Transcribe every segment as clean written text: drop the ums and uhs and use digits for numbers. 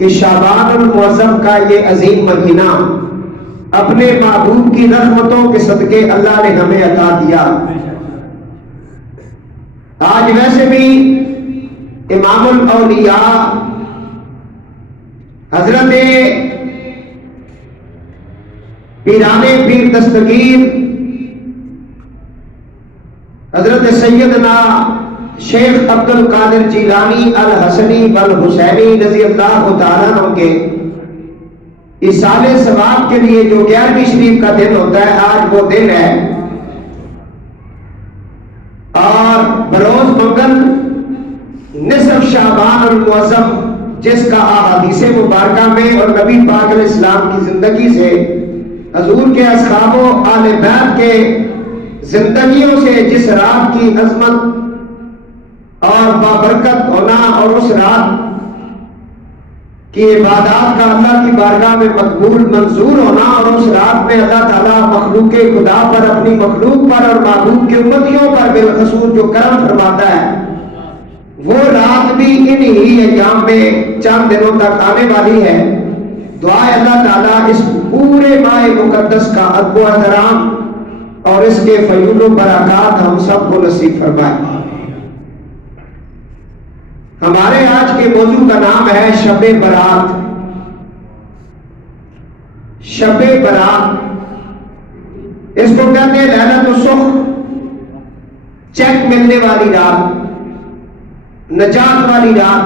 کہ شعبان المعظم کا یہ عظیم مہینہ اپنے محبوب کی رحمتوں کے صدقے اللہ نے ہمیں عطا دیا۔ آج ویسے بھی امام الاولیاء حضرت پیران پیر دستگیر حضرت سیدنا شیخ عبد القادر جیلانی الحسنی والحسینی رضی اللہ تعالیٰ عنہ کے ایصال ثواب کے لیے جو 11ویں شریف کا دن ہوتا ہے، آج وہ دن ہے، اور بروز منگل نصف شعبان المعظم، جس کا احادیث مبارکہ میں اور نبی پاک علیہ السلام کی زندگی سے، حضور کے اصحاب و آل بیت کے زندگیوں سے جس رات کی عظمت اور بابرکت ہونا اور اس رات کی عبادات کا اللہ کی بارگاہ میں مقبول منظور ہونا، اور اس رات میں اللہ تعالیٰ مخلوق خدا پر، اپنی مخلوق پر اور محبوب کی امتیوں پر بالخصوص جو کرم فرماتا ہے، وہ رات بھی انہی ایام میں چند دنوں تک آنے والی ہے۔ دعا ہے اللہ تعالیٰ اس پورے ماہ مقدس کا ادب و احترام اور اس کے فیول و برکات ہم سب کو نصیب فرمائے۔ ہمارے آج کے موضوع کا نام ہے شب برات۔ شب برات اس کو کہتے ہیں ليلۃ السخ، چیک ملنے والی رات، نجات والی رات،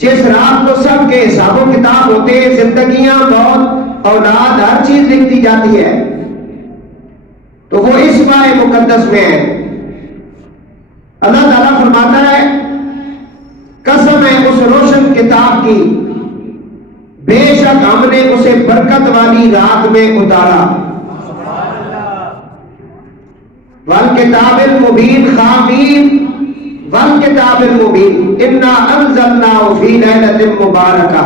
جس رات کو سب کے حساب و کتاب ہوتے ہیں، زندگیاں، موت، اولاد، ہر چیز لکھتی جاتی ہے، تو وہ اس ماہ مقدس میں ہے۔ اللہ تعالیٰ فرماتا ہے قسم ہے اس روشن کتاب کی، بے شک ہم نے اسے برکت والی رات میں اتارا۔ والکتاب المبین، خامیم والکتاب المبین انا انزلناہ فی لیلۃ مبارکہ،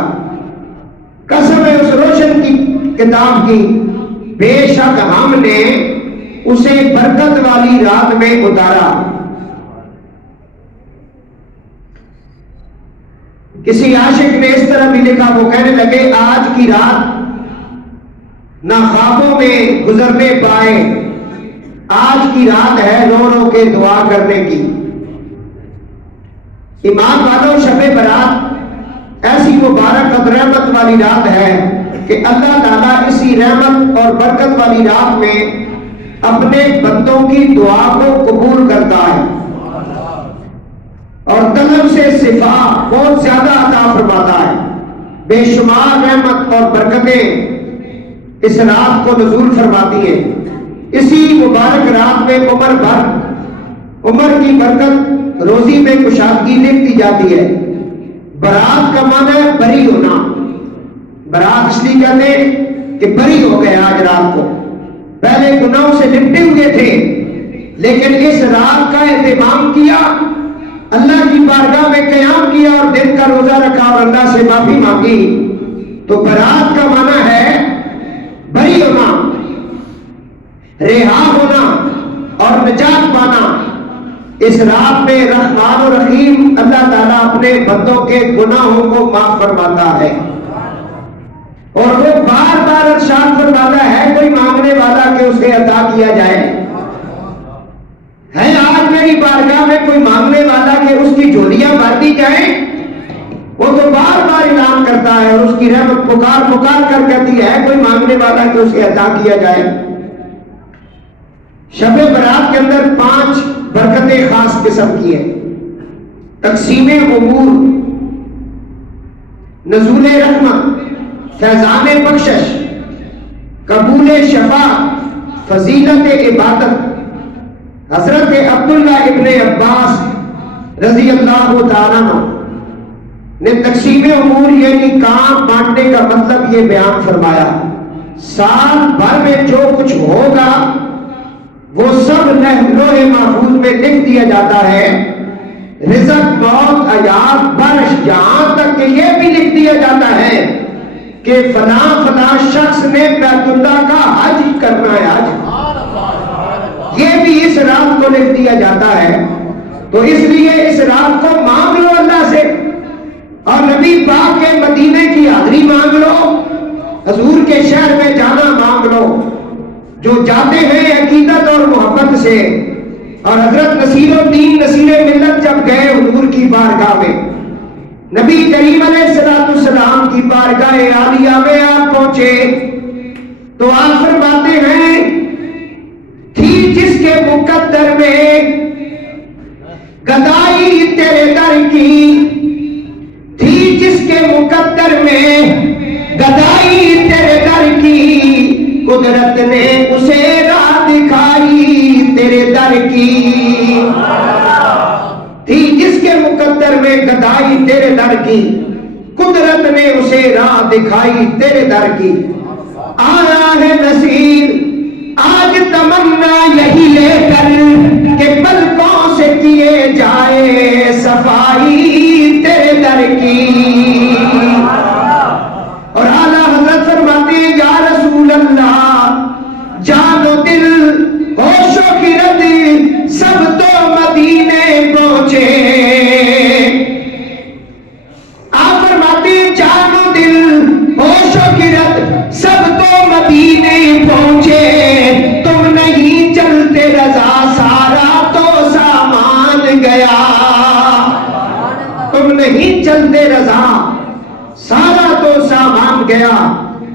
قسم ہے اس روشن کی کتاب کی، بے شک ہم نے اسے برکت والی رات میں اتارا۔ کسی عاشق نے اس طرح بھی لکھا، وہ کہنے لگے آج کی رات نہ خوابوں میں گزرنے پائے، آج کی رات ہے رو رو کے دعا کرنے کی۔ ایمان والوں، شب برات ایسی مبارک اور رحمت والی رات ہے کہ اللہ تعالیٰ اسی رحمت اور برکت والی رات میں اپنے بندوں کی دعا کو قبول کرتا ہے اور طلب سے شفا بہت زیادہ عطا فرماتا ہے۔ بے شمار رحمت اور برکتیں اس رات کو نزول فرماتی ہیں۔ اسی مبارک رات میں عمر بھر عمر کی برکت، روزی میں کشادگی لکھتی جاتی ہے۔ برات کا معنی ہے بری ہونا۔ برات اس لیے کہتے ہیں کہ بری ہو گئے آج رات کو، پہلے گناہوں سے لپٹے ہوئے تھے، لیکن اس رات کا اہتمام کیا، اللہ کی بارگاہ میں قیام کیا اور دن کا روزہ رکھا اور اللہ سے معافی مانگی، تو برات کا معنی ہے بری ہونا، رہا ہونا اور نجات پانا۔ اس رات میں رحمان و رحیم اللہ تعالیٰ اپنے بندوں کے گناہوں کو معاف فرماتا ہے، اور وہ بار بار ارشاد فرماتا ہے کوئی مانگنے والا کہ اسے عطا کیا جائے۔ ہے آج میری بارگاہ میں کوئی مانگنے والا کہ اس کی جھولیاں بھر دی جائیں؟ وہ تو بار بار اعلان کرتا ہے اور اس کی رحمت پکار پکار کر کہتی ہے کوئی مانگنے والا کہ اسے عطا کیا جائے۔ شب برات کے اندر 5 برکتیں خاص قسم کی ہیں: تقسیم امور، نزول رحمت، فیضان بخشش، قبول شفا، فضیلت عبادت۔ حضرت عبداللہ ابن عباس رضی اللہ تعالیٰ عنہ نے تقسیم امور یعنی کام بانٹنے کا مطلب یہ بیان فرمایا، سال بھر میں جو کچھ ہوگا وہ سب لوح محفوظ میں لکھ دیا جاتا ہے، رزق، موت، حیات، بارش، یہاں تک کہ یہ بھی لکھ دیا جاتا ہے کہ فلاں فلاں شخص نے بیت اللہ کا حج کرنا ہے، حج، یہ بھی اس رات کو لکھ دیا جاتا ہے۔ تو اس لیے اس رات کو مانگ لو اللہ سے، اور نبی پاک کے مدینے کی حاضری مانگ لو، حضور کے شہر میں جانا مانگ لو۔ جو جاتے ہیں عقیدت اور محبت سے، اور حضرت نصیر الدین نصیر ملت جب گئے حضور کی بارگاہ میں، نبی کریم علیہ السلام کی بارگاہ عالیہ میں آپ پہنچے تو آپ فرماتے ہیں تھی جس کے مقدر میں گدائی تیرے در کی، تھی جس کے مقدر میں گدائی تیرے در کی، قدرت نے اسے راہ دکھائی تیرے در کی۔ تھی جس کے مقدر میں گدائی تیرے در کی، قدرت نے اسے راہ دکھائی تیرے در کی۔ آیا ہے نصیر آج تمنا یہی لے کر کہ پلکوں سے کیے جائے صفائی تیرے در کی۔ اور اعلیٰ حضرت فرماتے ہیں یا رسول اللہ جان و دل ہوش و خرد سب تو مدینے پہنچے۔ آپ فرماتے ہیں جان و دل ہوش و خرد سب تو مدینے پہنچے، تم نہیں چلتے رضا سارا تو سامان گیا، تم نہیں چلتے رضا سارا تو سامان گیا۔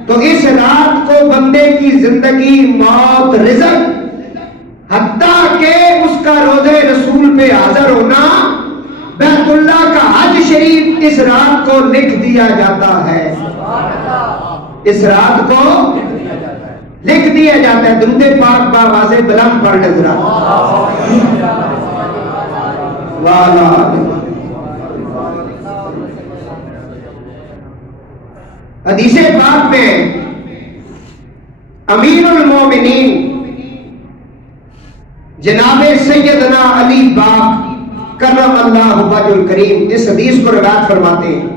تو اس رات کو بندے کی زندگی موت رزق حتیٰ کہ اس کا روضہ رسول پہ حاضر ہونا، بیت اللہ کا حج شریف اس رات کو لکھ دیا جاتا ہے، اس رات کو لکھ دیا جاتا ہے۔ درود پاک باواز بلند پڑھ لیں ذرا۔ حدیث پاک میں امیر المومنین جناب سیدنا علی پاک کرم اللہ وجہ الکریم اس حدیث کو روایت فرماتے ہیں،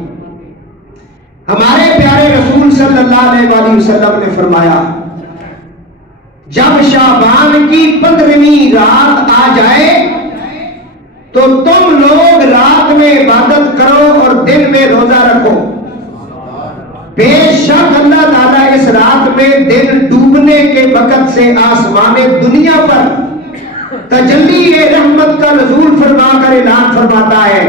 ہمارے پیارے رسول صلی اللہ علیہ وآلہ وسلم نے فرمایا جب شعبان کی 15ویں رات آ جائے تو تم لوگ رات میں عبادت کرو اور دن میں روزہ رکھو، بے شک اللہ تعالیٰ اس رات میں دن ڈوبنے کے وقت سے آسمان دنیا پر تجلی رحمت کا نزول فرما کر اعلان فرماتا ہے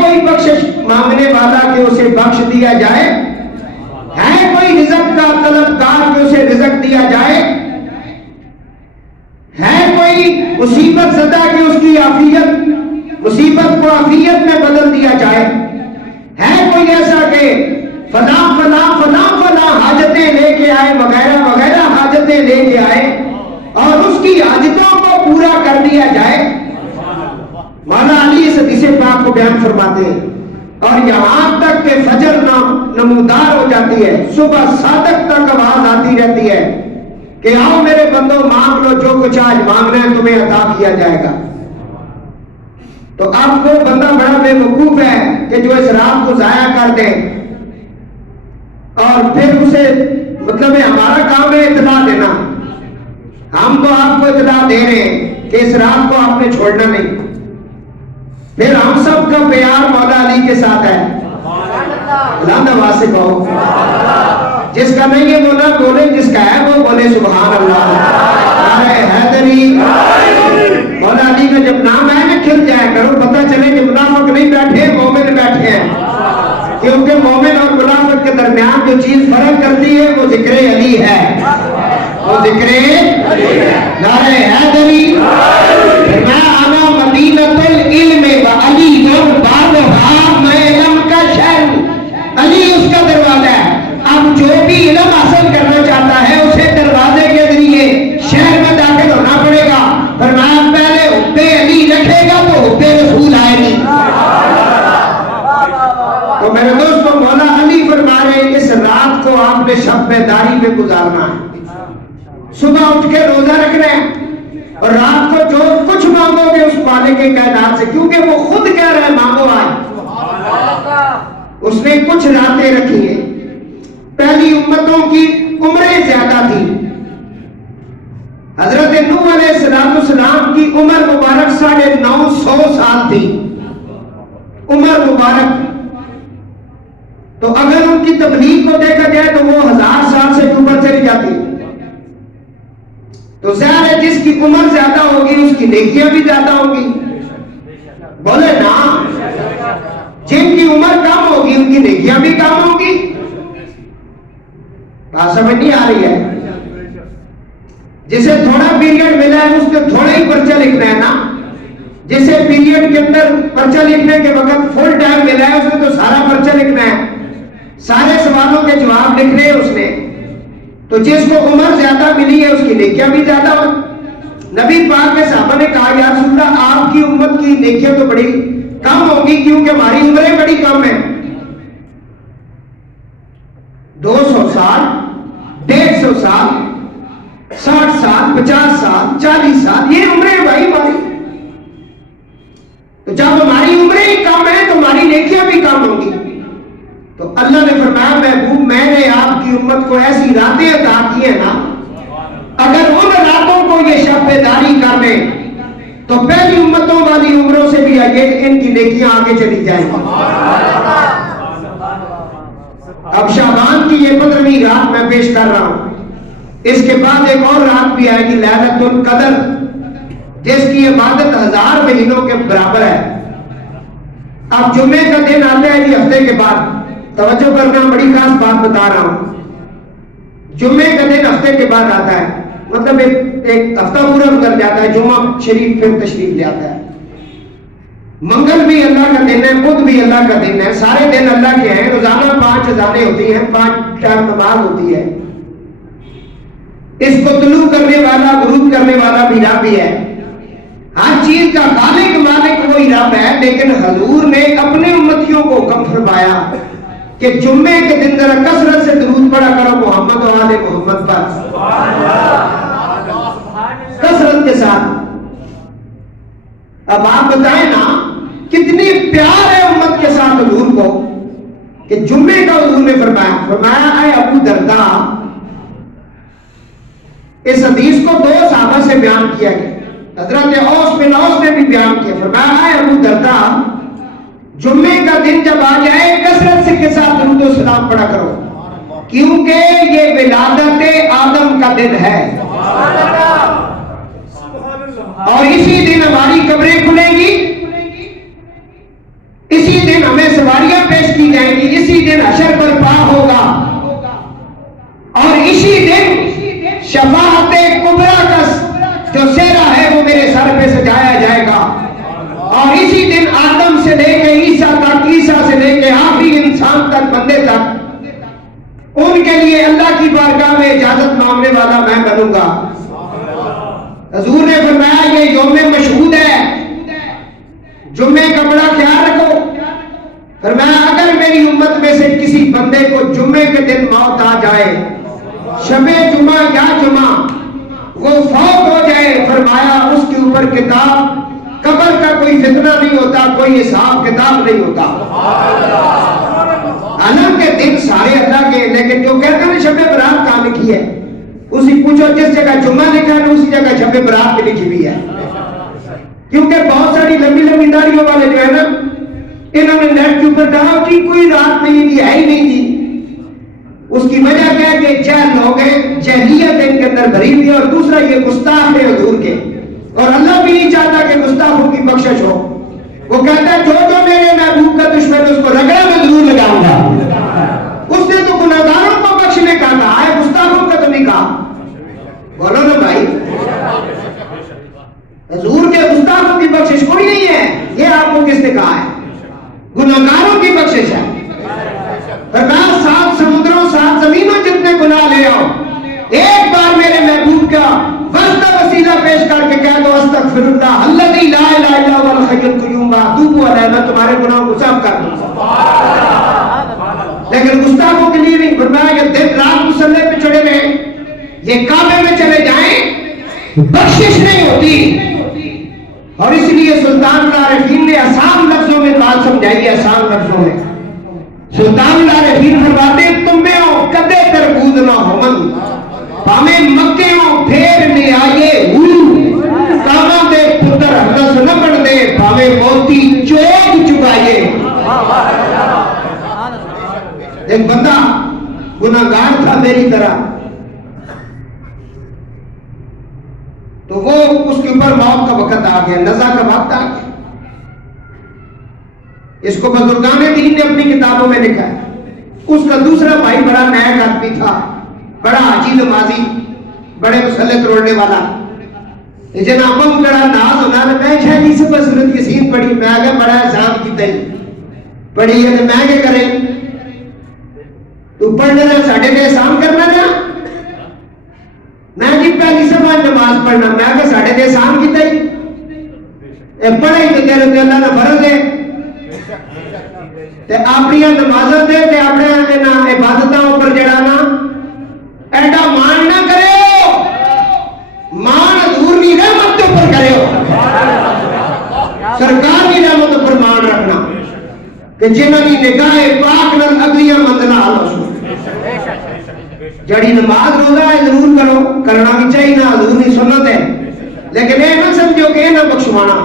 کوئی بخشش مانگنے والا کہ اسے بخش دیا جائے، ہے کوئی رزق کا طلبگار کہ اسے رزق دیا جائے، ہے کوئی مصیبت زدہ کہ اس کی عافیت مصیبت کو عافیت میں بدل دیا جائے، ہے کوئی ایسا کہ فلاں فلاں فلاں فلاں حاجتیں لے کے آئے وغیرہ وغیرہ حاجتیں لے کے آئے اور اس کی حاجتوں کو پورا کر دیا جائے۔ مولا علی اس حدیث پاک کو بیان فرماتے ہیں اور یہاں تک کہ فجر نمودار ہو جاتی ہے، صبح صادق تک آواز آتی رہتی ہے کہ آؤ میرے بندو مانگ لو جو کچھ آج مانگنا ہے تمہیں عطا کیا جائے گا۔ تو اب وہ بندہ بڑا بے وقوف ہے کہ جو اس رات کو ضائع کر دے اور پھر اسے مطلب ہے ہمارا کام ہے اطلاع دینا، ہم تو آپ کو اطلاع دے رہے ہیں کہ اس رات کو آپ نے چھوڑنا نہیں۔ پھر ہم سب کا پیار مولا علی کے ساتھ ہے، اللہ نواز سے کہو، جس کا نہیں ہے وہ نہ بولے، جس کا ہے وہ بولے سبحان اللہ۔ نعرہ حیدری، مولا علی کا جب نام ہے نا کھل جائے کرو، پتہ چلے کہ منافق نہیں بیٹھے مومن بیٹھے ہیں، کیونکہ مومن اور منافق کے درمیان جو چیز فرق کرتی ہے وہ ذکر علی ہے، وہ ذکر نعرہ حیدری۔ میں انا مدینۃ العلم و علی بابھا، میں علم کا شہر، علی اس کا دروازہ ہے۔ اب جو بھی علم حاصل کرنا چاہتا ہے اسے دروازے کے ذریعے شہر میں داخل ہونا پڑے گا، فرمایا پہلے حب علی رکھے گا تو حب رسول آئے گی۔ تو میرے دوستوں مولا علی فرما رہے ہیں اس رات کو آپ نے شب بیداری میں گزارنا ہے، صبح اٹھ کے روزہ رکھنا ہے اور رات کو جو کچھ مانگو گے اس مالک کے کائنات سے، کیونکہ وہ خود کہہ رہے ہیں مانگو آج۔ اس نے کچھ راتیں رکھی ہیں، پہلی امتوں کی عمریں زیادہ تھی، حضرت نوح علیہ السلام کی عمر مبارک 950 سال تھی، عمر مبارک تو اگر ان کی تبلیغ کو دیکھا جائے تو وہ 1000 سال سے اوپر چلی جاتی. تو ظاہر ہے جس کی عمر زیادہ ہوگی اس کی نیکیاں بھی زیادہ ہوگی. بولے نا, جن کی عمر کم ہوگی ان کی نیکیاں بھی کم ہوگی. بات سمجھ نہیں آ رہی ہے؟ جسے تھوڑا پیریڈ ملا ہے اس کو تھوڑا ہی پرچہ لکھنا ہے نا. جسے پیریڈ کے اندر پرچہ لکھنے کے وقت فل ٹائم ملا ہے اس نے تو سارا پرچہ لکھنا ہے, سارے سوالوں کے جواب لکھنے ہیں اس نے. تو جس کو عمر زیادہ ملی ہے اس کی نیکیاں بھی زیادہ ہو. نبی پاک کے صحابہ نے کہا یا رسول اللہ آپ کی امت کی نیکیاں تو بڑی کم ہوگی کیونکہ ہماری عمریں بڑی کم ہیں. 200 سال, 150 سال, 60 سال, 50 سال, 40 سال, یہ عمریں بھائی ہماری. تو جب ہماری عمریں ہی کم ہیں تو ہماری نیکیاں بھی کم ہوں گی. تو اللہ نے فرمایا محبوب میں نے آپ کی امت کو ایسی راتیں عطا کی ہیں نا, اگر ان راتوں کو یہ شب بیداری کر لیں تو پہلی امتوں والی عمروں سے بھی آگے ان کی نیکیاں آگے چلی جائیں گی. اب شعبان کی یہ 15ویں رات میں پیش کر رہا ہوں. اس کے بعد ایک اور رات بھی آئے گی لیلۃ القدر, جس کی عبادت 1000 مہینوں کے برابر ہے. اب جمعے کا دن آتا ہے جی ہفتے کے بعد, توجہ کرنا بڑی خاص بات بتا رہا ہوں. جمعے کا دن ہفتے کے بعد آتا ہے, مطلب ایک ہفتہ پورا گزر جاتا ہے, جمعہ شریف پھر تشریف لے آتا ہے. منگل بھی اللہ کا دن ہے, بدھ بھی اللہ کا دن ہے, سارے دن اللہ کے ہیں. روزانہ 5 اذانیں ہوتی ہیں, 5 ٹائم نماز ہوتی ہے. اس کو طلوع کرنے والا غروب کرنے والا بھی رب ہی ہے. ہر چیز کا خالق مالک وہی رب ہے. لیکن حضور نے اپنے امتیوں کو حکم فرمایا کہ جمعے کے دن ذرا کثرت سے درود پڑھا کرو محمد و آل محمد پر, کثرت کے ساتھ. اب آپ بتائیں نا کتنی پیار ہے امت کے ساتھ حضور کو کہ جمعے کا حضور نے فرمایا اے ابو درداء. اس حدیث کو 2 صحابہ سے بیان کیا گیا. حضرت اوس بن اوس نے بھی بیان کیا. فرمایا اے ابو درداء جمعے کا دن جب آ جائے کثرت سے کے ساتھ درود و سلام پڑھا کرو کیونکہ یہ ولادت آدم کا دن ہے اور اسی دن ہماری قبریں کھلیں گی, اسی دن ہمیں سواریاں پیش کی جائیں گی, اسی دن حشر برپا ہوگا اور اسی دن شفاعت کبریٰ کا جو سہرا ہے وہ میرے سر پہ سجایا جائے گا اور اسی دن آدم سے لے کے عیسیٰ تک, عیسیٰ سے لے کے آخری انسان تک, بندے تک, ان کے لیے اللہ کی بارگاہ میں اجازت مانگنے والا میں بنوں گا. حضور نے فرمایا یہ یوم مشہود ہے, جمعے کا بڑا خیال رکھو. فرمایا اگر میری امت میں سے کسی بندے کو جمعے کے دن موت آ جائے, شب جمعہ یا جمعہ, وہ فوت ہو جائے, فرمایا اس کے اوپر کتاب قبر کا کوئی فتنہ نہیں ہوتا, کوئی حساب کتاب نہیں ہوتا. حالانکہ دن سارے اللہ کے, لیکن جو کہتے ہیں شب برات کہاں لکھی ہے, اسی پوچھو جس جگہ جمعہ لکھا ہے اسی جگہ شب برات بھی لکھی ہوئی ہے. کیونکہ بہت ساری لمبی لمبی داڑیوں والے جو ہے نا, انہوں نے نیٹ کے اوپر کہا کہ کوئی رات نہیں تھی, ہے ہی نہیں تھی. اس کی وجہ کیا ہے کہ جہل ہو گئے, جہلیت ان کے اندر بھری ہوئی, اور دوسرا یہ گستاخ ہے حضور کے, اور اللہ بھی نہیں چاہتا کہ گستاخوں کی بخشش ہو. وہ کہتا ہے جو میرے محبوب کا دشمن ہے اس کو رگڑا میں ضرور لگاؤں گا. اس نے تو گناہگاروں کو بخشنے کا کہا ہے, گستاخوں کا تو نہیں کہا. بولو نا بھائی, حضور کے گستاخوں کی بخشش کوئی نہیں ہے. یہ آپ کو کس نے کہا ہے؟ گناہگاروں کی بخشش ہے. فرمایا 7 سمندروں 7 زمینوں جتنے گناہ لے آؤ, ایک بار میرے محبوب کا واسطہ وسیلہ پیش کر کے کہہ دو استغفر اللہ الذی لا الہ الا هو الحی القیوم واتوب الیہ, میں تمہارے گناہوں کو معاف کر دوں. لیکن گستاخوں کے لیے نہیں. فرمایا کہ دن رات مصلی پہ چڑھے رہے, یہ کعبے میں چلے جائیں بخشش نہیں ہوتی. اور اس لیے سلطان العارفین نے آسان لفظوں میں بات سمجھائی ہے. آسان لفظوں میں سلطان العارفین فرماتے تم میں ہو کدے تربود نہ ہو من پامے مکے ہو پھیر نے آئے کاما دے پتر حدث نہ بڑھ دے پامے موتی چوک چکائے. ایک بندہ گناہگار تھا میری طرح، تو وہ اس کے اوپر موت کا وقت آ گیا، نزا کا وقت آ گیا. اس کو بزرگان دین نے اپنی کتابوں میں لکھا ہے. اس کا دوسرا بھائی بڑا نیک آدمی تھا، بڑا حاجی نمازی، بڑے مسلح توڑنے والا. جنابوں کو بڑا ناز ہونا، میں شاید اس پر صورت یسین پڑھی، میں آگے بڑا احسان کی تھی پڑھی ہے، تو میں کیا کریں؟ تو پڑھنے رہا ساڑھے نے احسان کرنا رہا، میں جی پہلی سبا نماز پڑھنا، میں آگے ساڑھے نے احسان کی تھی پڑھائی تو تیرے تے اللہ نے فرض ہے تے اپنی نمازوں تے اپنے عبادتوں اوپر جڑا نا ایڈا مان نہ کرے، مان حضور کی رحمت کے اوپر کرے، سرکار کی رحمت پر مان رکھنا کہ جنہوں کی نگاہ پاک نال اگلیاں منزلہ حاصل ہو. جڑی نماز روزہ ہے ضرور کرو، کرنا بھی چاہیے نہ، حضور کی سنت ہے، لیکن یہ نہ سمجھو کہ یہ نہ بخشوانا.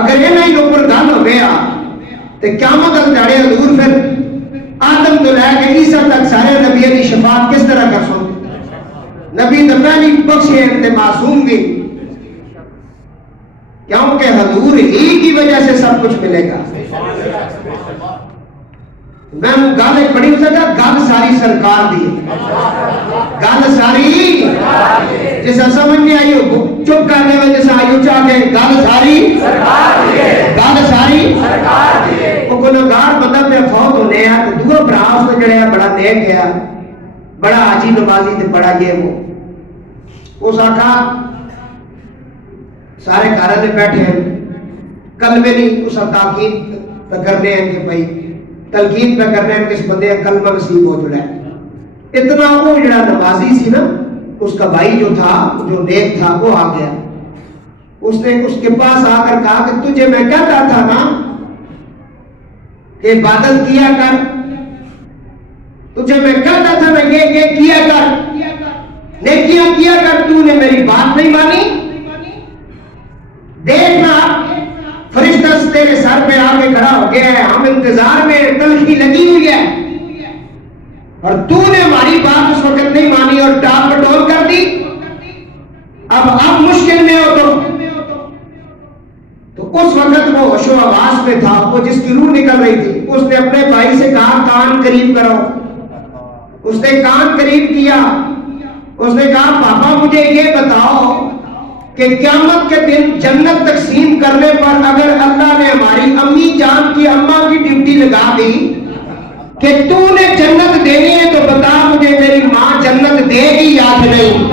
اگر یہ نہیں اوپر گل ہو گیا تو قیامت تک جاڑے حضور پھر آدم تو لے کے عیسیٰ تک سارے نبیوں کی شفاعت کس طرح کر سو؟ نبی تو پہلی بخشے تے معصوم بھی، کیونکہ حضور ہی کی وجہ سے سب کچھ ملے گا. میں گل ایک بڑی ہو سکتا، گل ساری سرکار دی، گل ساری جیسا سمجھ نہیں آئی ہو چپ کرنے میں جیسا آئی ہو چاہ کے گل ساری گل ساری. وہ گناہگار بندہ پہ فوت ہونے ہیں تو دو برا اس کو جڑے بڑا نیک ہے، بڑا حاجی نمازی تے بڑا یہ وہ اس آخا سارے گھر میں بیٹھے ہیں، کلمے نہیں اس تاکید پہ کرنے ہیں کہ بھائی تلقین پہ کرنے ہیں کہ اس بندے کا کلمہ نصیب ہو جڑا ہے. اتنا وہ جڑا نمازی سی نا، اس کا بھائی جو تھا جو نیک تھا وہ آ گیا. اس نے اس کے پاس آ کر کہا کہ تجھے میں کہتا تھا نا کہ عبادت کیا کر، تجھے میں کہتا تھا نا یہ کیا کر، نیکیاں کیا کر، تو نے میری بات نہیں مانی. دیکھنا فرشتہ تیرے سر پہ آ کے کھڑا ہو گیا ہے، ہم انتظار میں، تلخی لگی ہوئی ہے، اور تو نے ہماری بات اس وقت نہیں مانی اور ٹاپ ٹول کر دی. اب مشکل میں ہو تو اس وقت وہ ہوش و حواس میں تھا، وہ جس کی روح نکل رہی تھی. اس نے اپنے بھائی سے کہا کان قریب کرو. اس نے کان قریب کیا. اس نے کہا پاپا مجھے یہ بتاؤ کہ قیامت کے دن جنت تقسیم کرنے پر اگر اللہ نے ہماری امی جان کی اماں کی ڈیوٹی لگا دی کہ تو نے جنت دینی ہے، تو بتا مجھے میری ماں جنت دے گی یا نہیں؟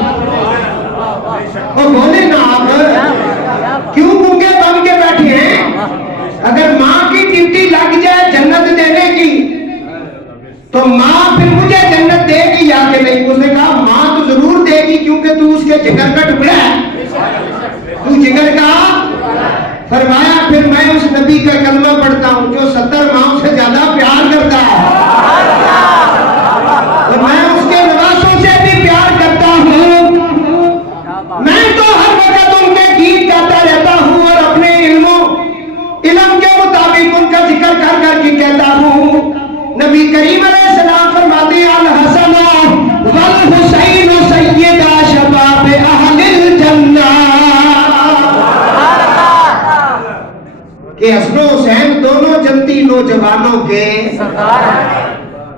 وہ بولے نا آپ کیوں گونگے بن کے بیٹھے ہیں؟ اگر ماں کی ڈیوٹی لگ جائے جنت دینے کی تو ماں پھر مجھے جنت دے گی یا کہ نہیں؟ اس نے کہا ماں تو ضرور دے گی کیونکہ تو اس کے جگر کا ٹکڑا ہے، تو جگر کا. فرمایا پھر میں اس نبی کا کلمہ پڑھتا ہوں جو 70 ماؤں سے زیادہ پیار کرتا ہے، اور میں اس کے نواسوں سے بھی پیار کرتا ہوں. میں تو ہر وقت ان کے گیت گاتا رہتا ہوں اور اپنے علم کے مطابق ان کا ذکر کر کر کے کہتا ہوں. نبی کریم علیہ السلام فرماتے ہیں الحسن والحسین سیدا شباب اہل الجنہ، کہ حسن و حسین دونوں جنتی نوجوانوں کے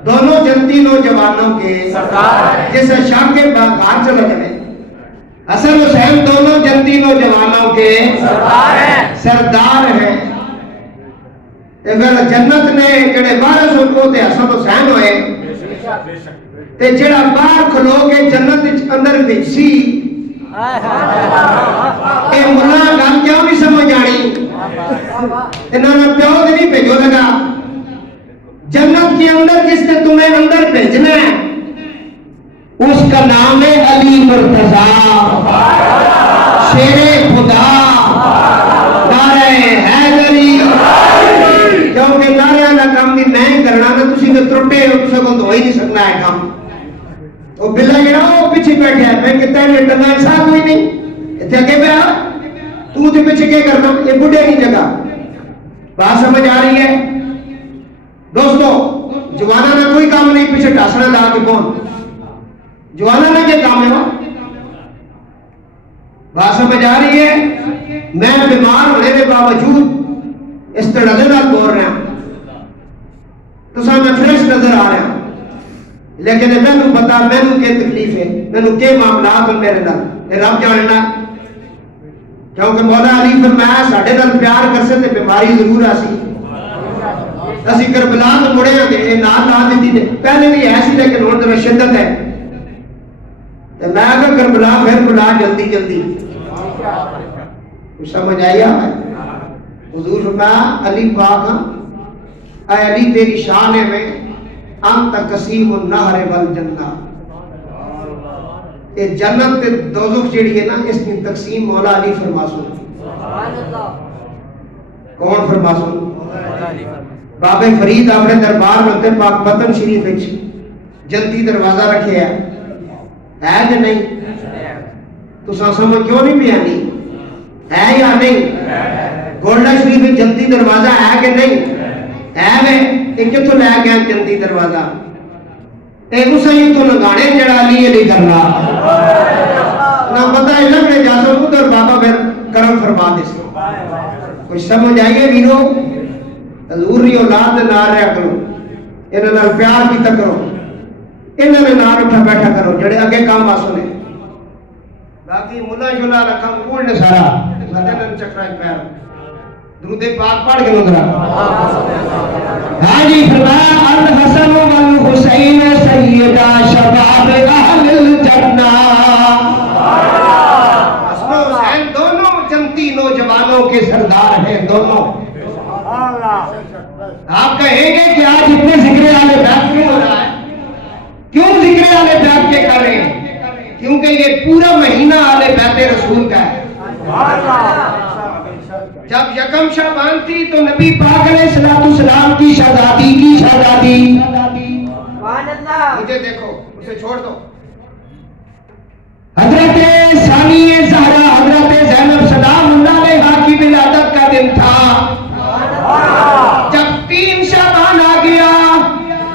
دونوں جنتی نوجوانوں کے جیسے شاہ کے باہر چلا جائے. حسن حسین دونوں جنتی نوجوانوں کے سردار ہیں. اگر جنت نے جڑے وارث ہو تے حسن حسین ہوئے تے جڑا باہر کھلو کے جنت اندر وچی اے ملا گل کیوں نہیں سمجھ آنی؟ انہوں نے پیو دے نہیں بھیجو لگا. جنت کے اندر جس نے تمہیں اندر بھیجنا ہے اس کا نام ہے علی مرتضی شیر خدا نعرہ حیدری. کیونکہ نعرہ کا کام بھی میں کرنا نا، تسی تو ترٹے ہو، تسا کو تو ہو ہی نہیں سکنا ہے کام. وہ بلا گیا وہ پیچھے بیٹھا ہے، میں کہتا ہے لیٹنا ایسا کوئی نہیں اتنے اگے پہ آ، تو پیچھے کیا کرنا؟ یہ بڑھے کی جگہ. بات سمجھ آ رہی ہے دوستو؟ جوانہ کے پیچھے ٹاسنا لا کے کون جوانا نہ کے کام ہے وہ بات سمجھ آ رہی ہے. میں بیمار ہونے کے باوجود اس طرح نظر بول رہا تو سا میں فریش نظر آ رہا لیکن میں نے پتا میں نے کیا تکلیف ہے میں نے کیا معاملات ہیں میرے نال رب جاننا کیونکہ مولا علی فرمایا ساڈے نال پیار کرسے تے بیماری ضرور آسی. اسی کربلا تو مڑے ہاں تے نال لا دیتی تے پہلے بھی ایسی لیکن ہن ذرا شدت ہے تے میں کہ کربلا پھر بلا جلدی جلدی کچھ سمجھ آیا. حضور فرمایا علی پاک اے علی تیری شان ہے میں انت قسیم النہر والجنہ اے جنت تے دوزخ جڑی ہے نا اس کی تقسیم مولا علی فرماسو. کون فرماسو؟ بابے فرید اپنے دربار میں ہوتے پاک پتن شریف وچ جنتی دروازہ رکھے ہے کہ نہیں؟ تو سمجھ کیوں نہیں پیا نہیں ہے یا نہیں؟ گولڈا شریف میں جنتی دروازہ ہے کہ نہیں ہے میں ایک تو لے گیا جنتی دروازہ ایک اسے تو لگانے جڑا علی علی کرنا نہ پتہ ہے لگنے جا سو ادھر بابا پھر کرم فرما دے سو. کچھ سمجھ آئیے ویرو حضور دی اولاد دے نال رہیا کرو انہاں نال پیار کیتا کرو انہاں دے نال اٹھا بیٹھا کرو جڑے اگے کام واسو نے. باقی ملا جلا رکھا کوڑ نے سارا مدن چکرا پیر درود پاک پڑھ کے نظر ہاں جی فرمایا الحسن والحسین سیدا شباب اہل الجنہ. حسن و حسین دونوں جنتی نوجوانوں کے سردار ہیں دونوں. آپ کہیں گے کہ آج اتنے ذکر والے بیت کیوں ہو رہا ہے کیوں ذکر والے بیت کے کر رہے ہیں کیونکہ یہ پورا مہینہ والے بیت رسول کا ہے. جب یکم شعبان تھی تو نبی پاک علیہ السلام کی شہزادی مجھے دیکھو اسے چھوڑ دو حضرت ثانی زہرا حضرت زینب سلام اللہ علیہا کی ولادت کا دن تھا. جب 3 شعبان آ گیا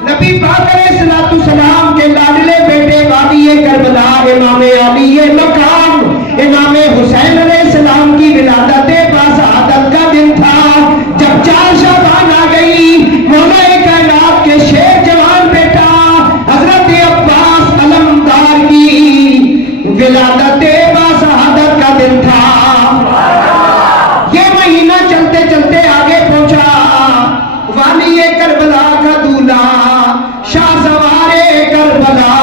نبی پاک علیہ السلام کے لاڈلے بیٹے وادی کربلا امام علی مقام امام حسین علیہ السلام کی ولادت باسعادت کا دن تھا. جب 4 شعبان آ گئی مولا کائنات کے شیر جوان بیٹا حضرت عباس علمدار کی ولادت باسعادت کا دن تھا. یہ مہینہ چلتے چلتے آگے پہنچا والی کربلا کا دولہ شاہ سوار کربلا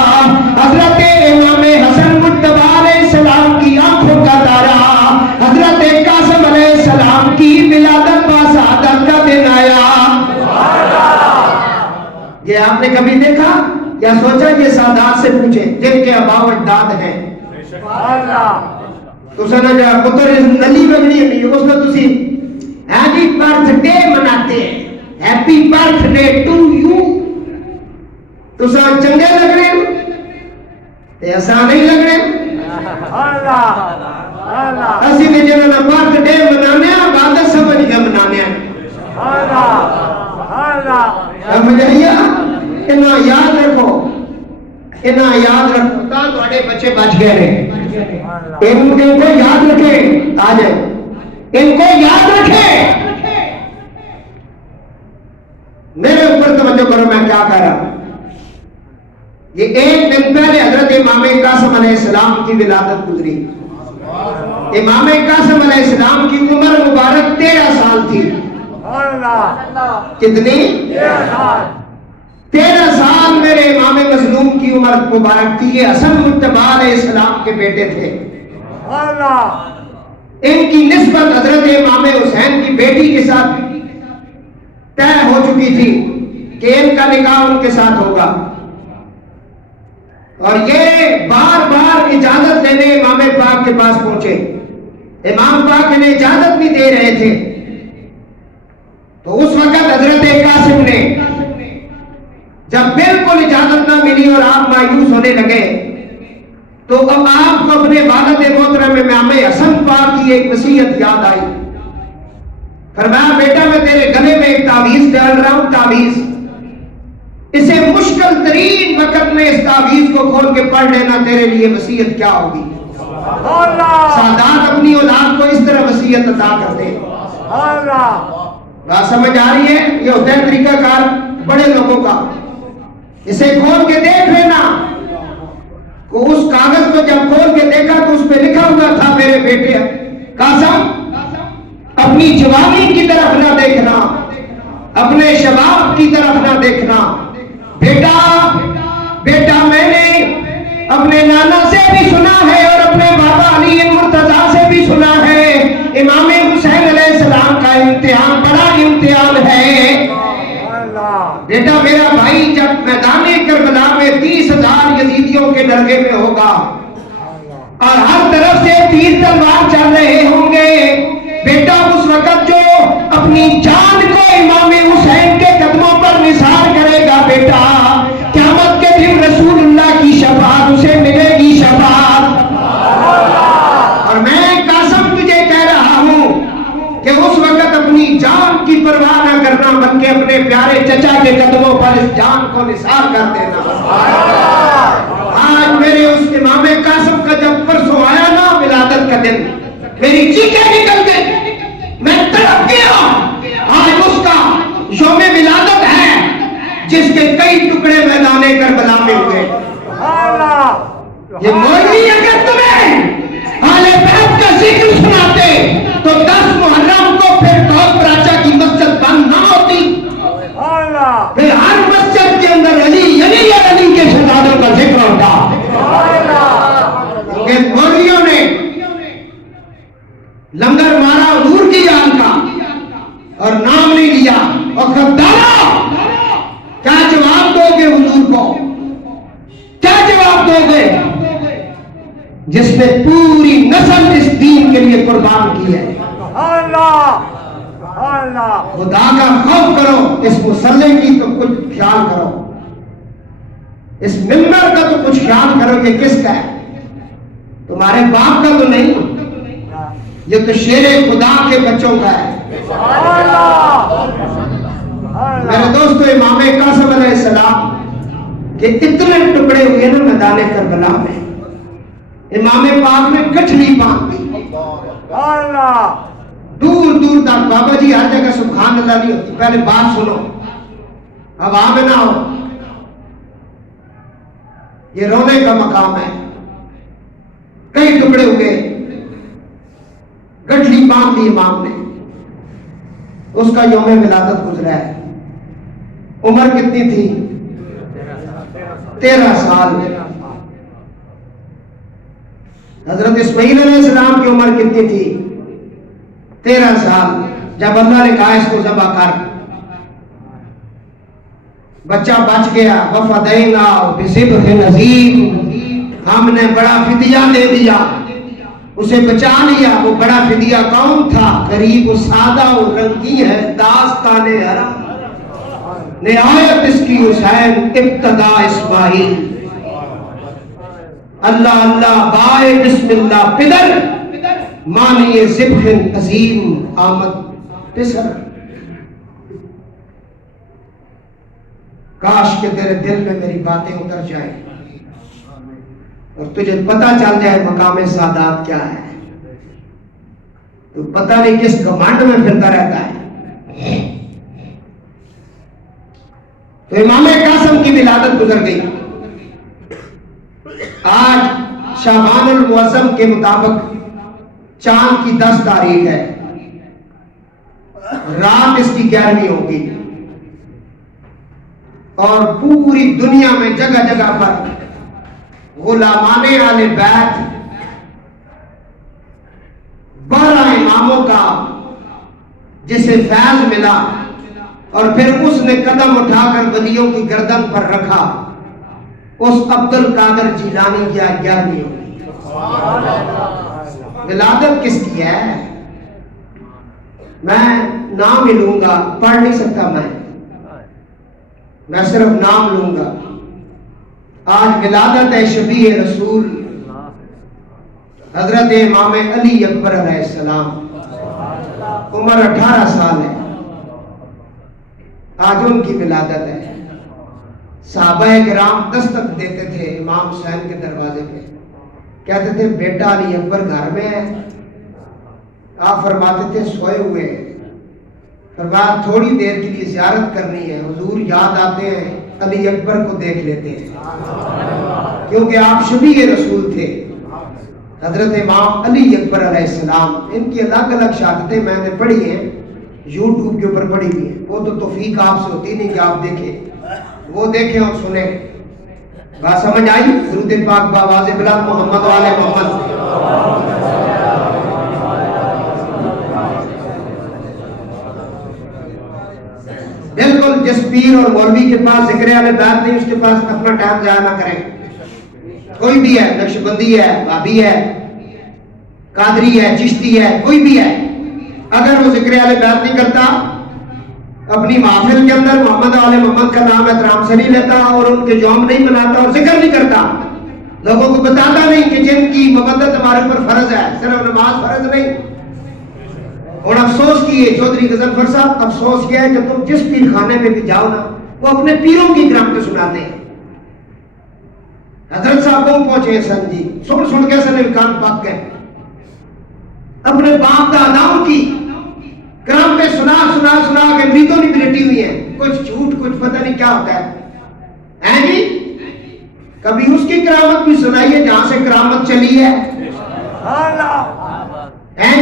حضرت امام حسن مجتبی علیہ السلام کی آنکھوں کا تارا حضرت قاسم علیہ السلام کی ولادت باسعادت کا دن آیا. یہ آپ نے کبھی دیکھا یا سوچا یہ سادات سے پوچھیں جن کے آباء و اجداد ہیں تو سنا جا پتر نلی بگڑی نہیں اس میں تسی ہیپی برتھ ڈے مناتے ہیں happy birthday to you تو سا چنگے لگ رہے ہیں ایسا نہیں لگ رہے اسی نے جنہوں نے برتھ ڈے منانے ہیں عبادت سمجھ کے منانے ہیں سمجھ آئیے انہاں یاد رکھو تا تھوڑے بچے بچ گئے رہے ان کو یاد رکھیں آ جائے ان کو یاد رکھیں. میرے اوپر توجہ کرو میں کیا کہہ رہا ہوں. یہ 1 دن پہلے حضرت امام قاسم علیہ السلام کی ولادت گزری. امام قاسم علیہ السلام کی عمر مبارک 13 سال تھی. کتنی؟ 13 سال میرے امام مظلوم کی عمر مبارک تھی. یہ حسن مجتبی علیہ السلام کے بیٹے تھے. ان کی نسبت حضرت امام حسین کی بیٹی کے ساتھ طے ہو چکی تھی کہ ان کا نکاح ان کے ساتھ ہوگا اور یہ بار بار اجازت لینے امام پاک کے پاس پہنچے. امام پاک انہیں اجازت بھی دے رہے تھے تو اس وقت حضرت قاسم نے جب بالکل اجازت نہ ملی اور آپ مایوس ہونے لگے تو اب آپ کو اپنے والد محترم امام حسن پاک کی ایک وصیت یاد آئی. فرمایا بیٹا میں تیرے گلے میں ایک تعویذ ڈال رہا ہوں. تعویذ اسے مشکل ترین وقت میں اس تعویذ کو کھول کے پڑھ لینا تیرے لیے وصیت کیا ہوگی. سادات اپنی اولاد کو اس طرح وصیت عطا کرتے ہیں. بات سمجھ آ رہی ہے؟ یہ ہوتا ہے طریقہ کار بڑے لوگوں کا. اسے کھول کے دیکھ لینا. اس کاغذ کو جب کھول کے دیکھا تو اس پہ لکھا ہوا تھا میرے بیٹے قاسم اپنی جوانی کی طرف نہ دیکھنا, اپنے شباب کی طرف نہ دیکھنا. بیٹا میں نے اپنے نانا سے بھی سنا ہے اور اپنے بابا علی مرتضیٰ سے بھی سنا ہے امام حسین علیہ السلام کا امتحان بڑا امتحان ہے. بیٹا میرا بھائی جب میدان کربلا میں 30,000 یزیدیوں کے درگے میں ہوگا اور ہر طرف سے تیر تلوار چل رہے ہوں گے, بیٹا اس وقت جو اپنی جان کو امام حسین کے قدموں پر نثار کرے گا, بیٹا قیامت کے دن رسول اللہ کی شفاعت اسے ملے گی شفاعت. اور میں قاسم تجھے کہہ رہا ہوں کہ اس وقت اپنی جان کی پرواہ نہ کرنا بلکہ اپنے پیارے چچا کے قدموں پر اس جان کو نثار کر دینا. آج میرے اس امام قاسم کا جب پرسوں آیا نا ولادت کا دن, میری چیخیں نکل گئی, میں تڑپ گیا. آج اس کا یوم ولادت ہے جس کے کئی ٹکڑے میدان کربلا میں ہوئے. یہ مولوی اگر تمہیں اہل بیت کا ذکر سناتے تو 10 محرم کو پھر ٹول پراچا کی مسجد بند نہ ہوتی, پھر ہر مسجد کے اندر علی کے شہزادوں کا ذکر ہوتا. مولویوں نے لنگر مارا حضور کی جان کا اور نام نہیں لیا. اور غدارا کیا جواب دو گے حضور کو, کیا جواب دو گے جس نے پوری نسل اس دین کے لیے قربان کی ہے. خدا کا خوف کرو, اس مصلی کی تو کچھ خیال کرو, اس ممبر کا تو کچھ خیال کرو کہ کس کا ہے, تمہارے باپ کا تو نہیں, یہ تو شیر خدا کے بچوں کا ہے. میرے دوستو امام قاسم علیہ السلام کے اتنے ٹکڑے ہوئے نا میدان کربلا میں, امام پاک نے گٹھلی باندھ دی. دور دور تک بابا جی ہر جگہ سبحان اللہ نہیں ہوتی, پہلے بات سنو, عوام نہ ہو, یہ رونے کا مقام ہے. کئی ٹکڑے ہوئے, گٹھلی باندھ دی امام نے. اس کا یوم ولادت گزرا ہے. عمر کتنی تھی؟ 13 سال. حضرت اسماعیل علیہ السلام کی عمر کتنی تھی؟ 13 سال. جب اللہ نے کہا اس کو ذبح کر, بچہ بچ گیا. وفدینا بذبح عظیم, ہم نے بڑا فدیہ دے دیا, اسے بچا لیا. وہ بڑا فدیہ کون تھا؟ قریب و سادہ و رنگی ہے داستان حرم, نہایت اس کی حسین ابتدا اسماعیل. اللہ اللہ بائے بسم اللہ پدر, مانی ذبح عظیم آمد پسر. کاش کہ تیرے دل میں میری باتیں اتر جائیں اور تجھے پتہ چل جائے مقام سعادت کیا ہے. تو پتہ نہیں کس گھمنڈ میں پھرتا رہتا ہے. تو امام قاسم کی ولادت گزر گئی. آج شعبان المعظم کے مطابق چاند کی 10 تاریخ ہے, رات اس کی 11ویں ہوگی. اور پوری دنیا میں جگہ جگہ پر غلامان اہل بیت 12 اماموں کا جسے فیض ملا اور پھر اس نے قدم اٹھا کر ولیوں کی گردن پر رکھا, اس عبد القادر جیلانی کی 11ویں ہوگی. ولادت کس کی ہے؟ میں نام ہی لوں گا, پڑھ نہیں سکتا میں صرف نام لوں گا. آج ولادت ہے شفیع رسول حضرت امام علی اکبر علیہ السلام. عمر 18 سال ہے, آج ان کی ولادت ہے. صحابہ کرام دستک دیتے تھے امام حسین کے دروازے پہ، کہتے تھے بیٹا علی اکبر گھر میں ہے؟ آپ فرماتے تھے سوئے ہوئے ہیں۔ فرمایا تھوڑی دیر کے لیے زیارت کرنی ہے، حضور یاد آتے ہیں علی اکبر کو دیکھ لیتے ہیں، کیونکہ آپ شبیہ رسول تھے۔ حضرت امام علی اکبر علیہ السلام، ان کی الگ الگ شہادتیں میں نے پڑھی ہیں، یوٹیوب کے اوپر پڑھی ہوئی ہیں، وہ تو توفیق آپ سے ہوتی نہیں کہ آپ دیکھیں، وہ دیکھیں اور سنیں۔ بات سمجھ آئی؟ درود پاک بآواز بلند محمد والے محمد۔ بالکل جس پیر اور مولوی کے پاس ذکر اہل بیت نہیں، اس کے پاس اپنا ٹائم ضائع نہ کریں۔ کوئی بھی ہے، نقشبندی ہے، بابی ہے، قادری ہے، چشتی ہے، کوئی بھی ہے، اگر وہ ذکر اہل بیت نہیں کرتا، اپنی محفل کے اندر محمد والے محمد کا نام احترام سے نہیں لیتا اور ان کے یوم نہیں مناتا اور ذکر نہیں کرتا، لوگوں کو بتاتا نہیں کہ جن کی مبادت ہمارے اوپر فرض ہے، صرف نماز فرض نہیں۔ اور افسوس کیے چودھری غضنفر صاحب، افسوس کیا ہے کہ تم جس پیر خانے میں بھی جاؤ نا، وہ اپنے پیروں کی گرامتیں سناتے ہیں۔ حضرت صاحب کو پہنچے سن جی، سن سن کے سن کان پک گئے، اپنے باپ داداؤں کی کرامتیں سنا سنا سنا کے میتوں نہیں پلٹی ہوئی ہیں، کچھ جھوٹ کچھ پتہ نہیں کیا ہوتا ہے جی۔ کبھی اس کی کرامت بھی سنائیے جہاں سے کرامت چلی ہے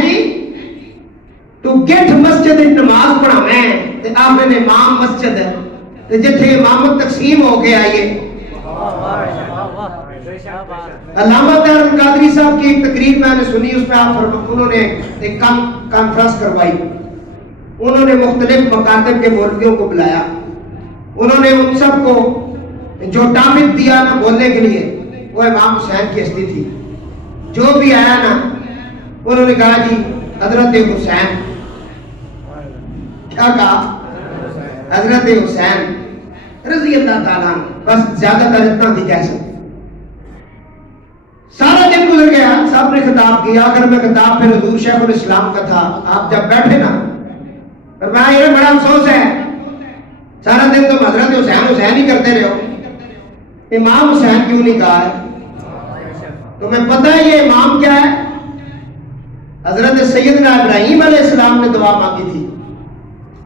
جی۔ تو گٹھ مسجد نماز پڑھا میں آپ نے امام مسجد ہے جتھے امامت تقسیم ہو کے آئیے۔ علامہ دار قادری صاحب کی ایک تقریر میں نے سنی، اس میں انہوں نے ایک کانفرنس کروائی، انہوں نے مختلف مکاتب کے مولویوں کو بلایا، انہوں نے ان سب کو جو ٹاپک دیا نا بولنے کے لیے، وہ امام حسین کی ہستی تھی۔ جو بھی آیا نا انہوں نے کہا جی حضرت حسین، کیا کہا؟ حضرت حسین رضی اللہ تعالیٰ، بس زیادہ تر اتنا بھی کہہ سکتے۔ سارا دن گزر گیا، صاحب نے خطاب کیا، اگر میں خطاب پھر حضور شیخ الاسلام کا تھا، آپ جب بیٹھے نا فرمایا یہ بڑا افسوس ہے، سارا دن تم حضرت حسین حسین ہی کرتے رہو، امام حسین کیوں نہیں کہا ہے؟ تمہیں پتہ ہے یہ امام کیا ہے؟ حضرت سیدنا ابراہیم علیہ السلام نے دعا مانگی تھی،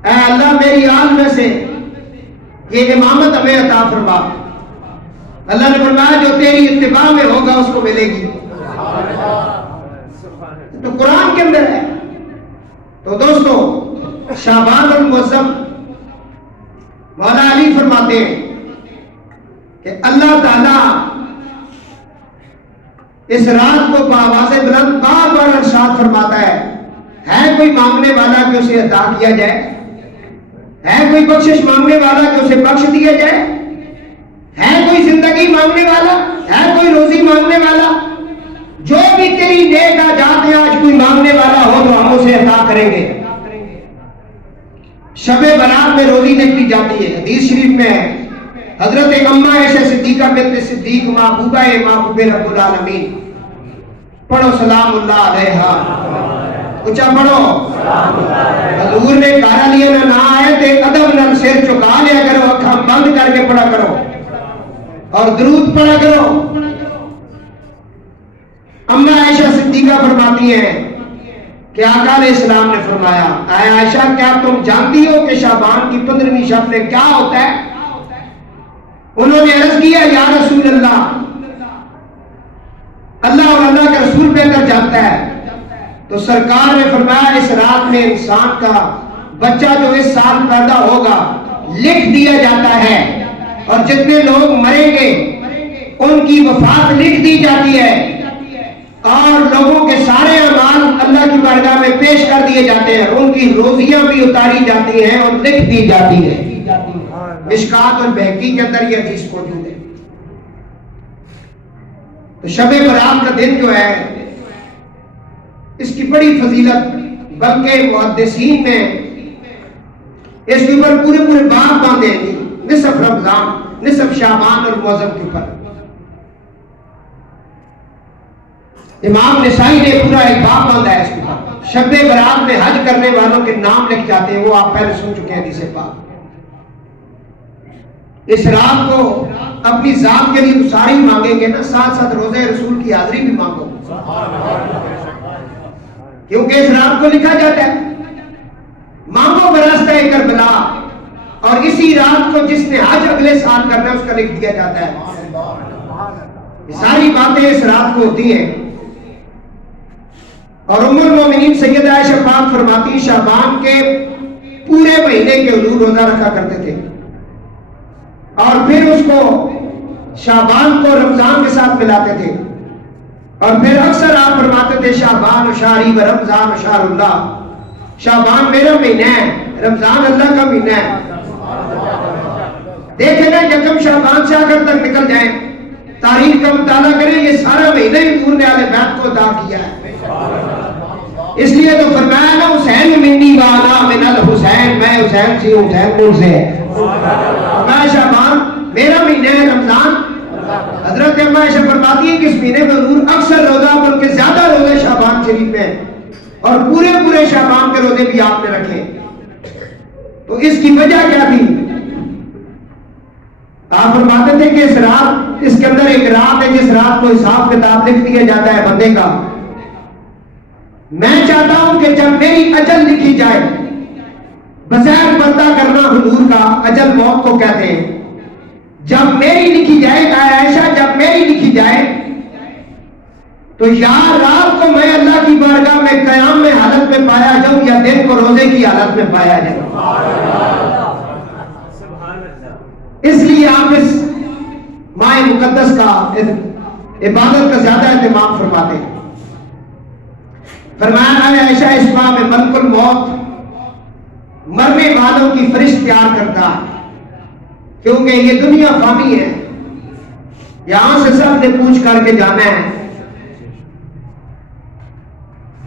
اے اللہ میری آل میں سے یہ امامت ہمیں عطا فرما۔ اللہ نے فرمایا جو تیری اتباع میں ہوگا اس کو ملے گی، تو قرآن کے اندر ہے۔ تو دوستو شعبان المعظم مولا علی فرماتے ہیں کہ اللہ تعالیٰ اس رات کو بآواز بلند بار بار ارشاد فرماتا ہے کوئی مانگنے والا کہ اسے عطا کیا جائے، ہے کوئی بخشش مانگنے والا کہ اسے بخش دیا جائے، ہے کوئی زندگی مانگنے والا، ہے کوئی روزی مانگنے والا، جو بھی تیری نیک حاجات ہے آج کوئی مانگنے والا ہو تو ہم اسے عطا کریں گے۔ شب برات میں روزی نہیں دی جاتی ہے، حدیث شریف میں ہے حضرت اماں عائشہ صدیقہ بنت صدیق محبوبہ محبوب رب العالمین، پڑھو سلام اللہ علیہا، اچھا پڑھو، حضور نے کہا لیا نہ آئے تے ادب نال سر چکا لیا کرو، اکھاں بند کر کے پڑھا کرو اور درود پڑھا کرو۔ اماں عائشہ صدیقہ فرماتی ہیں کہ آقا علیہ السلام نے فرمایا اے عائشہ کیا تم جانتی ہو کہ شعبان کی 15ویں شب میں کیا ہوتا ہے؟ انہوں نے عرض کیا یا رسول اللہ، اللہ اور اللہ کے رسول بہتر جانتا ہے۔ تو سرکار نے فرمایا اس رات میں انسان کا بچہ جو اس سال پیدا ہوگا لکھ دیا جاتا ہے، اور جتنے لوگ مریں گے ان کی وفات لکھ دی جاتی ہے، اور لوگوں کے سارے اعمال اللہ کی بارگاہ میں پیش کر دیے جاتے ہیں، ان کی روزیاں بھی اتاری جاتی ہیں اور لکھ دی جاتی ہیں۔ مشکات اور بہقی کے اندر یہ حدیث موجود ہے۔ تو شب برات کا دن جو ہے اس کی بڑی فضیلت، بلکہ محدثین میں اس کے اوپر پورے پورے باب باندھے ہیں، نصف رمضان نصف شعبان اور معظم کے اوپر۔ امام نسائی نے پورا ایک باب باندھا ہے اس کے اوپر، شب برات میں حج کرنے والوں کے نام لکھ جاتے ہیں، وہ آپ پہلے سن چکے ہیں حدیث پاک۔ اس رات کو اپنی ذات کے لیے ساری مانگیں گے نا، ساتھ ساتھ روزے رسول کی حاضری بھی مانگو، کیونکہ اس رات کو لکھا جاتا ہے مانگو براستہ کربلا، اور اسی رات کو جس نے حج اگلے سال کرنا ہے اس کا لکھ دیا جاتا ہے۔ یہ ساری باتیں اس رات کو ہوتی ہیں۔ اور ام المومنین سیدہ عائشہ پاک فرماتی شعبان کے پورے مہینے کے حضور روزہ رکھا کرتے تھے، اور پھر اس کو شعبان کو رمضان کے ساتھ ملاتے تھے، اور پھر اکثر آپ فرماتے تھے شعبان شہری و رمضان شہر اللہ، شعبان میرا مہینہ ہے، رمضان اللہ کا مہینہ ہے۔ دیکھیں نا یکم شعبان سے آخر تک نکل جائیں، تاریخ کا مطالعہ کریں، یہ سارا مہینہ ہی حضور نے اہل بیت کو عطا کیا ہے۔ اس لیے تو فرمایا نا حسین منی وانا من الحسین، میں حسین سے ہوں، حسین مجھ سے ہے۔ میں شعبان میرا مہینہ ہے، رمضان حضرت اماں عائشہ فرماتی ہے کہ اس مہینے میں حضور اکثر روزہ بلکہ زیادہ روزے شعبان شریف میں، اور پورے شعبان کے روزے بھی آپ نے رکھے۔ تو اس کی وجہ کیا تھی؟ آپ فرماتے تھے کہ اس رات، اس کے اندر ایک رات ہے جس رات کو حساب کتاب لکھ دیا جاتا ہے بندے کا۔ میں چاہتا ہوں کہ جب میری اجل لکھی جائے، بظاہر پردہ کرنا حضور کا اجل موت کو کہتے ہیں، جب میری لکھی جائے عائشہ، جب میری لکھی جائے تو یا رات کو میں اللہ کی بارگاہ میں قیام میں حالت میں پایا جاؤں، یا دن کو روزے کی حالت میں پایا جاؤں۔ اس لیے آپ اس ماہ مقدس کا عبادت کا زیادہ اہتمام فرماتے ہیں۔ فرمایا ہے عائشہ اس ماہ میں ملک الموت مرنے والوں کی فرشت تیار کرتا ہے، کیونکہ یہ دنیا فانی ہے، یہاں سے سب نے پوچھ کر کے جانا ہے،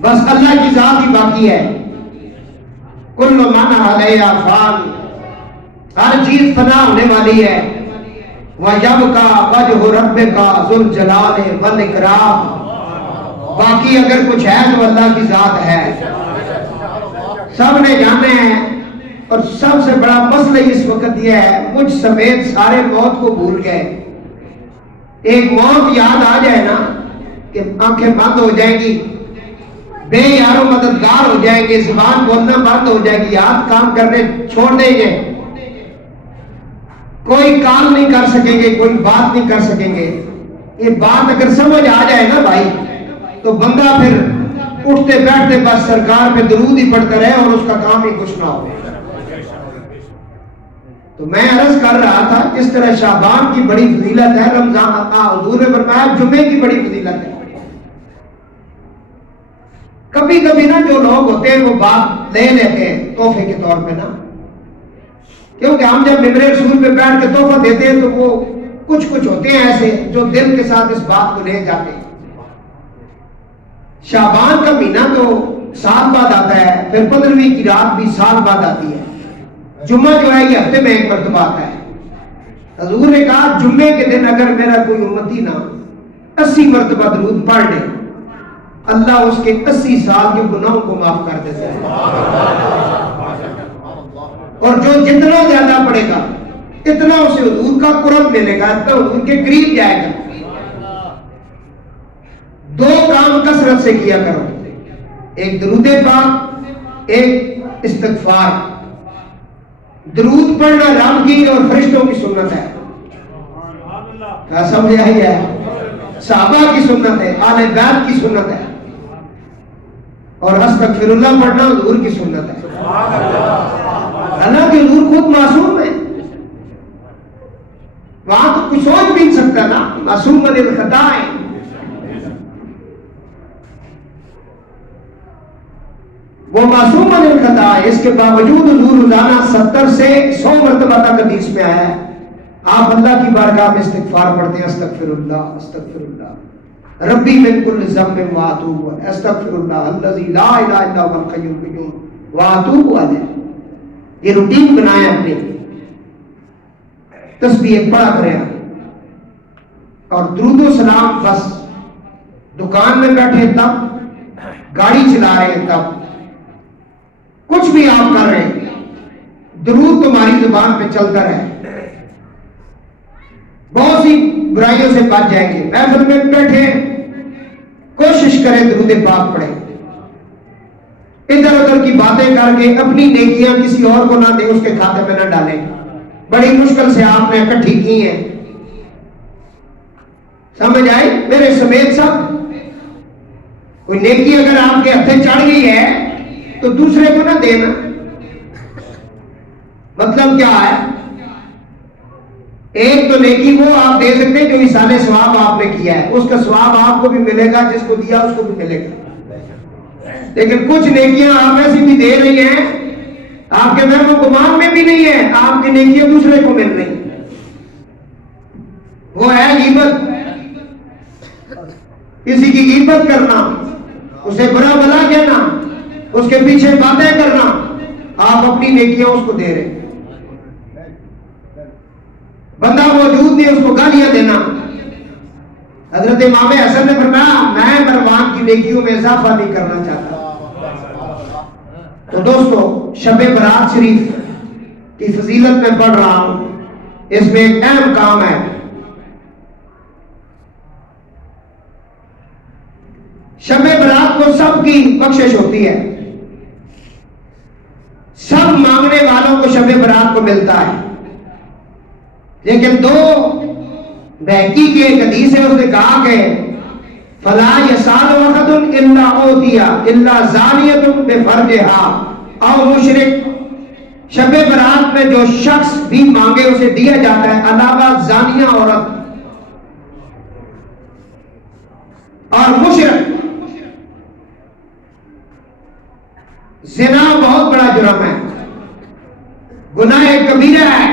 بس اللہ کی ذات ہی باقی ہے۔ کل من علیہا فان، ہر چیز فنا ہونے والی ہے۔ وَيَبْقَى وَجْهُ رَبِّكَ ذُو الْجَلَالِ وَالْإِكْرَامِ، باقی اگر کچھ ہے تو اللہ کی ذات ہے، سب نے جانے ہیں۔ اور سب سے بڑا مسئلہ اس وقت یہ ہے، مجھ سمیت سارے موت کو بھول گئے۔ ایک موت یاد آ جائے نا کہ آنکھیں بند ہو جائیں گی، بے یارو مددگار ہو جائیں گے، زبان بولنا بند ہو جائے گی، ہاتھ کام کرنے چھوڑ دیں گے، کوئی کام نہیں کر سکیں گے، کوئی بات نہیں کر سکیں گے۔ یہ بات اگر سمجھ آ جائے نا بھائی، تو بندہ پھر اٹھتے بیٹھتے بس سرکار پہ درود ہی پڑھتا رہے اور اس کا کام ہی کچھ نہ ہو۔ تو میں عرض کر رہا تھا کس طرح شعبان کی بڑی فضیلت ہے، رمضان حضور نے فرمایا جمعے کی بڑی فضیلت ہے۔ کبھی کبھی نا جو لوگ ہوتے ہیں وہ بات لے لیتے ہیں تحفے کے طور پہ نا، کیونکہ ہم جب ممبر رسول پہ بیٹھ کے تحفہ دیتے ہیں تو وہ کچھ ہوتے ہیں ایسے جو دل کے ساتھ اس بات کو لے جاتے ہیں۔ شعبان کا مہینہ تو سال بعد آتا ہے، پھر 15ویں کی رات بھی سال بعد آتی ہے، جمعہ جو ہے یہ ہفتے میں ایک مرتبہ آتا ہے۔ حضور نے کہا جمعے کے دن اگر میرا کوئی امتی نا 80 مرتبہ درود پڑھ لے، اللہ اس کے 80 سال کے گناہوں کو معاف کر دیتا ہے، اور جو جتنا زیادہ پڑھے گا اتنا اسے حضور کا قرب ملے گا، اتنا حضور کے قریب جائے گا۔ دو کام کثرت سے کیا کرو، ایک درود پاک، ایک استغفار۔ درود پڑھنا رب کی اور فرشتوں کی سنت ہے، کیا سمجھ آئی ہے؟ صحابہ کی سنت ہے، آل بیت کی سنت ہے، اور استغفر اللہ پڑھنا حضور کی سنت ہے۔ حالانکہ حضور خود معصوم ہے، وہاں تو کوئی سوچ بھی نہیں سکتا نا، معصوم من الخطا ہے۔ وہ معصوم من الخطا ہے، اس کے باوجود حضور روزانہ 70 سے 100 مرتبہ تک حدیث میں آیا ہے آپ اللہ کی بارگاہ میں استغفار پڑھتے ہیں، استغفر اللہ استغفر اللہ ربی من کل ذنب واتوب، استغفر اللہ الذی لا الہ الا هو الحی القیوم واتوب الیہ۔ یہ روٹین بنایا اپنے، تسبیح پڑھا کریں، اور درود و سلام بس دکان میں بیٹھے تب، گاڑی چلا رہے ہیں تب، کچھ بھی آپ کر رہے ہیں، درود تمہاری زبان پہ چلتا رہے۔ بہت سی برائیوں سے بچ جائیں گے. محفل میں بیٹھے کوشش کریں درود پاک پڑھیں, ادھر ادھر کی باتیں کر کے اپنی نیکیاں کسی اور کو نہ دیں, اس کے کھاتے میں نہ ڈالیں. بڑی مشکل سے آپ نے اکٹھی کی ہیں, سمجھ آئی میرے سمیت سب. کوئی نیکی اگر آپ کے ہتھے چڑھ گئی ہے تو دوسرے کو نہ دینا. مطلب کیا ہے؟ ایک تو نیکی وہ آپ دے سکتے ہیں جو ایصال ثواب آپ نے کیا ہے, اس کا ثواب آپ کو بھی ملے گا, جس کو دیا اس کو بھی ملے گا. لیکن کچھ نیکیاں آپ ایسی بھی دے رہی ہیں آپ کے وہم و گمان میں بھی نہیں ہے, آپ کی نیکیاں دوسرے کو مل رہی, وہ ہے غیبت. کسی کی غیبت کرنا, اسے برا بھلا کہنا, اس کے پیچھے باتیں کرنا, آپ اپنی نیکیاں اس کو دے رہے. بندہ موجود نہیں, اس کو گالیاں دینا. حضرت امام حسن نے فرمایا میں مروان کی نیکیوں میں اضافہ نہیں کرنا چاہتا. تو دوستو شب برات شریف کی فضیلت میں پڑھ رہا ہوں, اس میں ایک اہم کام ہے. شب برات کو سب کی بخشش ہوتی ہے, سب مانگنے والوں کو شب برات کو ملتا ہے. لیکن دو بہکی کی ایک حدیث ہے, اس نے کہا کہ فلا یسال وقت الا اوتیا الا زانیۃ بفرجھا او مشرک. شب برات میں جو شخص بھی مانگے اسے دیا جاتا ہے, علاوہ زانیہ عورت اور مشرک. زنا بہت بڑا جرم ہے, گناہ کبیرہ ہے,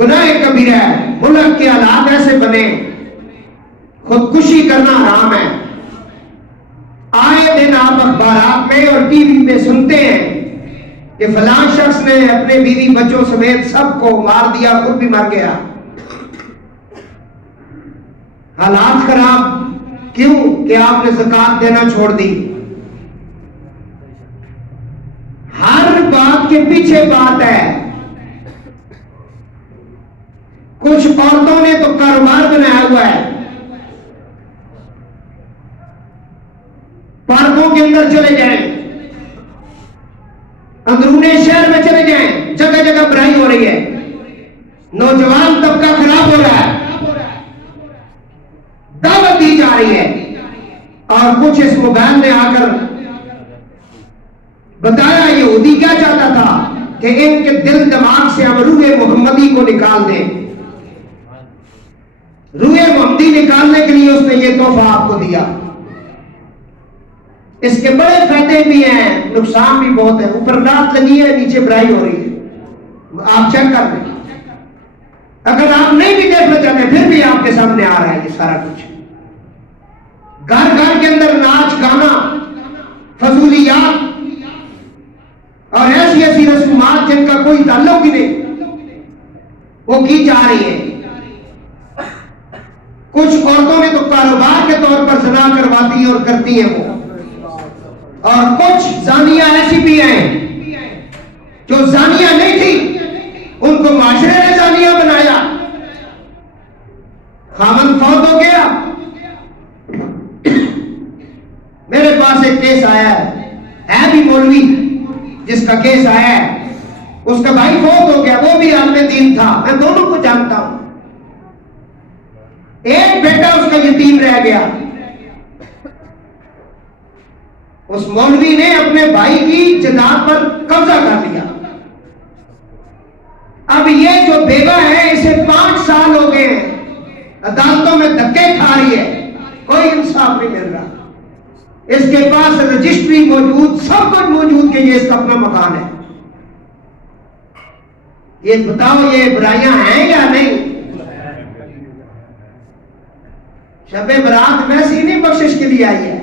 گناہ کبیرہ ہے. ملک کے حالات ایسے بنے, خودکشی کرنا حرام ہے. آئے دن آپ اخبارات میں اور ٹی وی میں سنتے ہیں کہ فلاں شخص نے اپنے بیوی بچوں سمیت سب کو مار دیا, خود بھی مر گیا. حالات خراب کیوں؟ کہ آپ نے زکات دینا چھوڑ دی. ہر بات کے پیچھے بات ہے. کچھ عورتوں نے تو کاروبار بنایا ہوا ہے, پارکوں کے اندر چلے جائیں, اندرون شہر میں چلے جائیں, جگہ جگہ برائی ہو رہی ہے, نوجوان طبقہ خراب ہو رہا ہے, دعوت دی جا رہی ہے. اور کچھ اس موبائل نے آ کر بتایا یہودی کیا چاہتا تھا کہ ان کے دل دماغ سے ہم روح محمدی کو نکال دیں. روح محمدی نکالنے کے لیے اس نے یہ تحفہ آپ کو دیا. اس کے بڑے فائدے بھی ہیں, نقصان بھی بہت ہے. اوپر رات لگی ہے, نیچے برائی ہو رہی ہے, آپ چیک کر لیں. اگر آپ نہیں بھی دیکھنا چاہتے پھر بھی آپ کے سامنے آ رہا ہے یہ سارا کچھ. گھر گھر کے اندر ناچ گانا, فضولیات اور ایسی ایسی رسومات جن کا کوئی تعلق ہی نہیں, وہ کی جا رہی ہے. کچھ عورتوں نے تو کاروبار کے طور پر زنا کرواتی ہیں اور کرتی ہیں وہ, اور کچھ زانیہ ایسی بھی ہیں جو زانیہ نہیں تھی, ان کو معاشرے نے زانیہ بنایا. خاوند فوت ہو گیا, میرے پاس ایک کیس آیا ہے بھی مولوی جس کا کیس آیا ہے, اس کا بھائی فوت ہو گیا, وہ بھی عالم دین تھا, میں دونوں کو جانتا ہوں. ایک بیٹا اس کا یتیم رہ گیا. اس مولوی نے اپنے بھائی کی جائیداد پر قبضہ کر لیا. اب یہ جو بیوہ ہے اسے 5 سال ہو گئے ہیں, عدالتوں میں دھکے کھا رہی ہے, کوئی انصاف نہیں مل رہا. اس کے پاس رجسٹری موجود, سب کچھ موجود کہ یہ اس کا اپنا مکان ہے. یہ بتاؤ یہ برائیاں ہیں یا نہیں؟ شب برات ویسی نہیں بخشش کے لیے آئی ہے.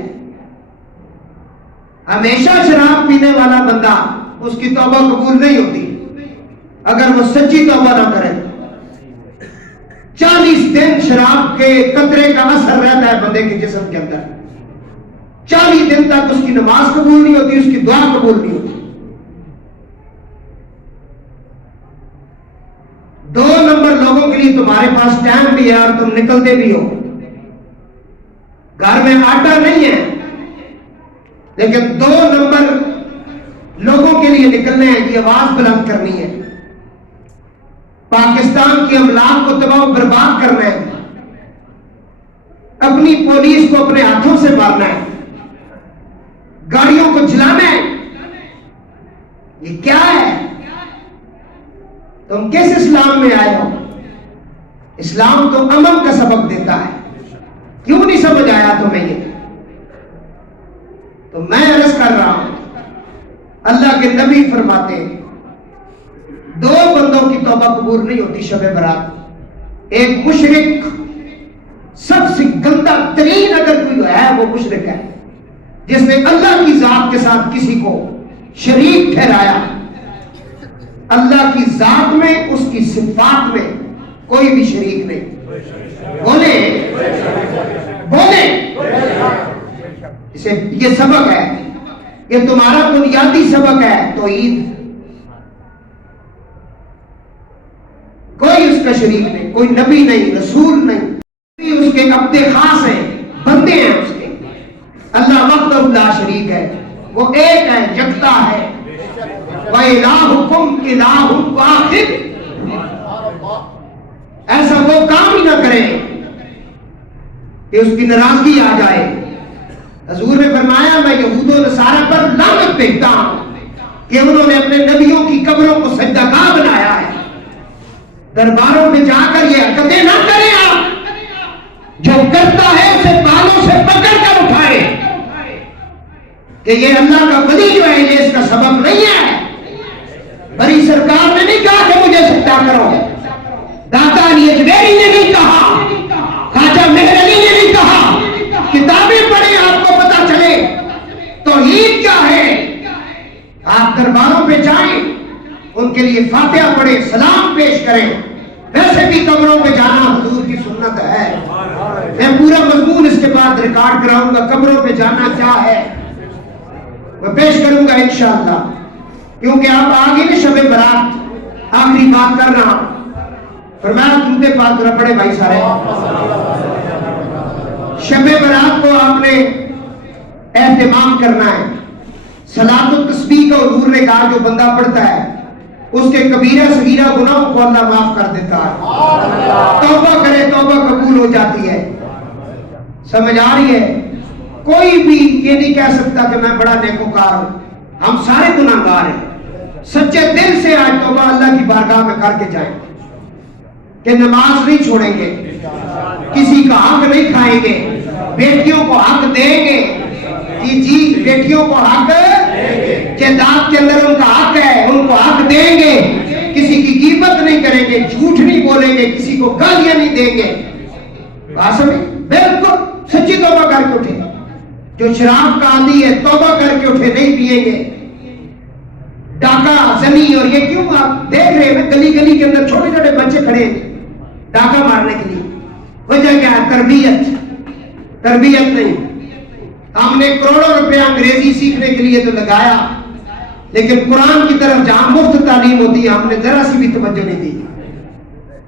ہمیشہ شراب پینے والا بندہ اس کی توبہ قبول نہیں ہوتی اگر وہ سچی توبہ نہ کرے. 40 دن شراب کے قطرے کا اثر رہتا ہے بندے کے جسم کے اندر. 40 دن تک اس کی نماز قبول نہیں ہوتی, اس کی دعا قبول نہیں ہوتی. لیے تمہارے پاس ٹائم بھی ہے اور تم نکلتے بھی ہو. گھر میں آٹا نہیں ہے لیکن 2 نمبر لوگوں کے لیے نکلنے ہیں کہ آواز بلند کرنی ہے, پاکستان کی املاک کو تباہ و برباد کرنا ہے, اپنی پولیس کو اپنے ہاتھوں سے مارنا ہے, گاڑیوں کو جلانا ہے. یہ کیا ہے؟ تم کس اسلام میں آئے ہو؟ اسلام تو امن کا سبق دیتا ہے. کیوں نہیں سمجھ آیا تمہیں یہ؟ تو میں عرض کر رہا ہوں, اللہ کے نبی فرماتے ہیں 2 بندوں کی توبہ قبول نہیں ہوتی شب برات. ایک مشرک, سب سے گندا ترین اگر کوئی ہے وہ مشرک ہے جس نے اللہ کی ذات کے ساتھ کسی کو شریک ٹھہرایا. اللہ کی ذات میں, اس کی صفات میں کوئی بھی شریک نہیں. بولے بولے اسے یہ سبق ہے, یہ تمہارا بنیادی سبق ہے توحید. کوئی اس کا شریک نہیں, کوئی نبی نہیں, رسول نہیں, اس کے عبد خاص ہیں, بندے ہیں اس کے. اللہ وحدہ لا شریک ہے, وہ ایک ہے, یکتا ہے. وَإِلَٰهُكُمْ إِلَٰهٌ وَاحِدٌ. ایسا وہ کام ہی نہ کرے کہ اس کی ناراضگی آ جائے. حضور نے فرمایا میں یہود و نصارہ پر لعنت بھیجتا ہوں کہ انہوں نے اپنے نبیوں کی قبروں کو سجدہ گاہ بنایا ہے. درباروں میں جا کر یہ حرکتیں نہ کریں. آپ جو کرتا ہے اسے بالوں سے پکڑ کر اٹھائے کہ یہ اللہ کا ولی جو ہے یہ اس کا سبب نہیں ہے. بڑی سرکار نے نہیں کہا کہ مجھے سجدہ کرو, داتا علی اجمیری نے نہیں کہا, خواجہ مہر علی نے نہیں کہا. کتابیں پڑھیں آپ کو پتا چلے توحید کیا ہے. آپ درباروں پہ جائیں, ان کے لیے فاتحہ پڑھیں, سلام پیش کریں. ویسے بھی قبروں پہ جانا حضور کی سنت ہے. میں پورا مضمون اس کے بعد ریکارڈ کراؤں گا, قبروں پہ جانا کیا ہے میں پیش کروں گا انشاءاللہ. کیونکہ آپ آگے نا شب برات, آخری بات کر رہا ہوں. فرمایا جوتے پاک ذرا پڑے بھائی سارے. شب برات کو آپ نے اہتمام کرنا ہے. صلاۃ التسبیح کا حضور نے کہا جو بندہ پڑھتا ہے اس کے کبیرہ صغیرہ گناہوں کو اللہ معاف کر دیتا ہے. توبہ کرے توبہ قبول ہو جاتی ہے. سمجھ آ رہی ہے؟ کوئی بھی یہ نہیں کہہ سکتا کہ میں بڑا نیکوکار ہوں. ہم سارے گناہگار ہیں. سچے دل سے آج توبہ اللہ کی بارگاہ میں کر کے جائیں کہ نماز نہیں چھوڑیں گے, کسی کا حق نہیں کھائیں گے, بیٹیوں کو حق دیں گے. جی بیٹیوں کو حق, جائیداد کے اندر ان کا حق ہے, ان کو حق دیں گے. کسی کی غیبت نہیں کریں گے, جھوٹ نہیں بولیں گے, کسی کو گالیاں نہیں دیں گے. بات سمجھ؟ بالکل سچی توبہ کر کے اٹھے. جو شراب کا عادی ہے توبہ کر کے اٹھے, نہیں پیئیں گے. ڈاکہ زنی اور یہ کیوں آپ دیکھ رہے ہیں گلی گلی کے اندر چھوٹے چھوٹے بچے کھڑے ہیں ڈاکہ مارنے کے لیے. وجہ کیا ہے؟ تربیت. تربیت نہیں. ہم نے کروڑوں روپے انگریزی سیکھنے کے لیے تو لگایا, لیکن قرآن کی طرف جہاں مفت تعلیم ہوتی ہے ہم نے ذرا سی بھی توجہ نہیں دی.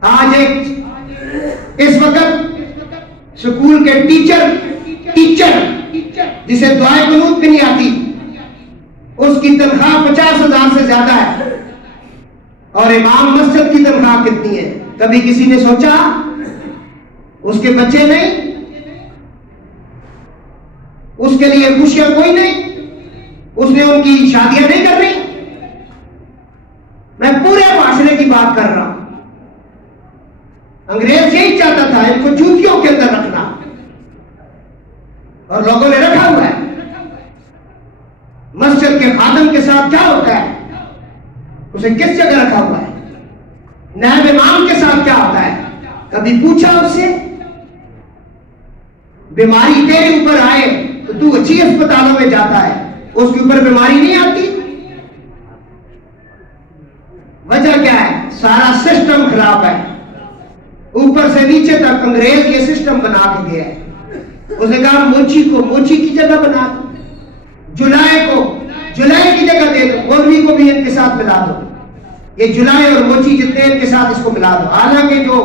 آج ایک اس وقت سکول کے ٹیچر جسے دعائے قنوت بھی نہیں آتی, اس کی تنخواہ 50,000 سے زیادہ ہے, اور امام مسجد کی تنخواہ کتنی ہے؟ کبھی کسی نے سوچا؟ اس کے بچے نہیں, اس کے لیے خوشیاں کوئی نہیں, اس نے ان کی شادیاں نہیں کر رہی. میں پورے معاشرے کی بات کر رہا ہوں. انگریز یہی چاہتا تھا ان کو جوتیوں کے اندر رکھنا, اور لوگوں نے رکھا ہوا ہے. مسجد کے خادم کے ساتھ کیا ہوتا ہے؟ اسے کس جگہ رکھا ہوا ہے؟ نائب امام کے ساتھ کیا ہوتا ہے؟ کبھی پوچھا اس سے؟ بیماری تیرے اوپر آئے تو اچھی اسپتالوں میں جاتا ہے, اس کے اوپر بیماری نہیں آتی. وجہ کیا ہے؟ سارا سسٹم خراب ہے, اوپر سے نیچے تک انگریز یہ سسٹم بنا کے گیا ہے. اس نے کہا موچی کو موچی کی جگہ بنا دو, جولائے کو جولائی کی جگہ دے دو, مولوی کو بھی ان کے ساتھ ملا دو. یہ جلائے اور موچی کے تیل کے ساتھ اس کو ملا دو. حالانکہ جو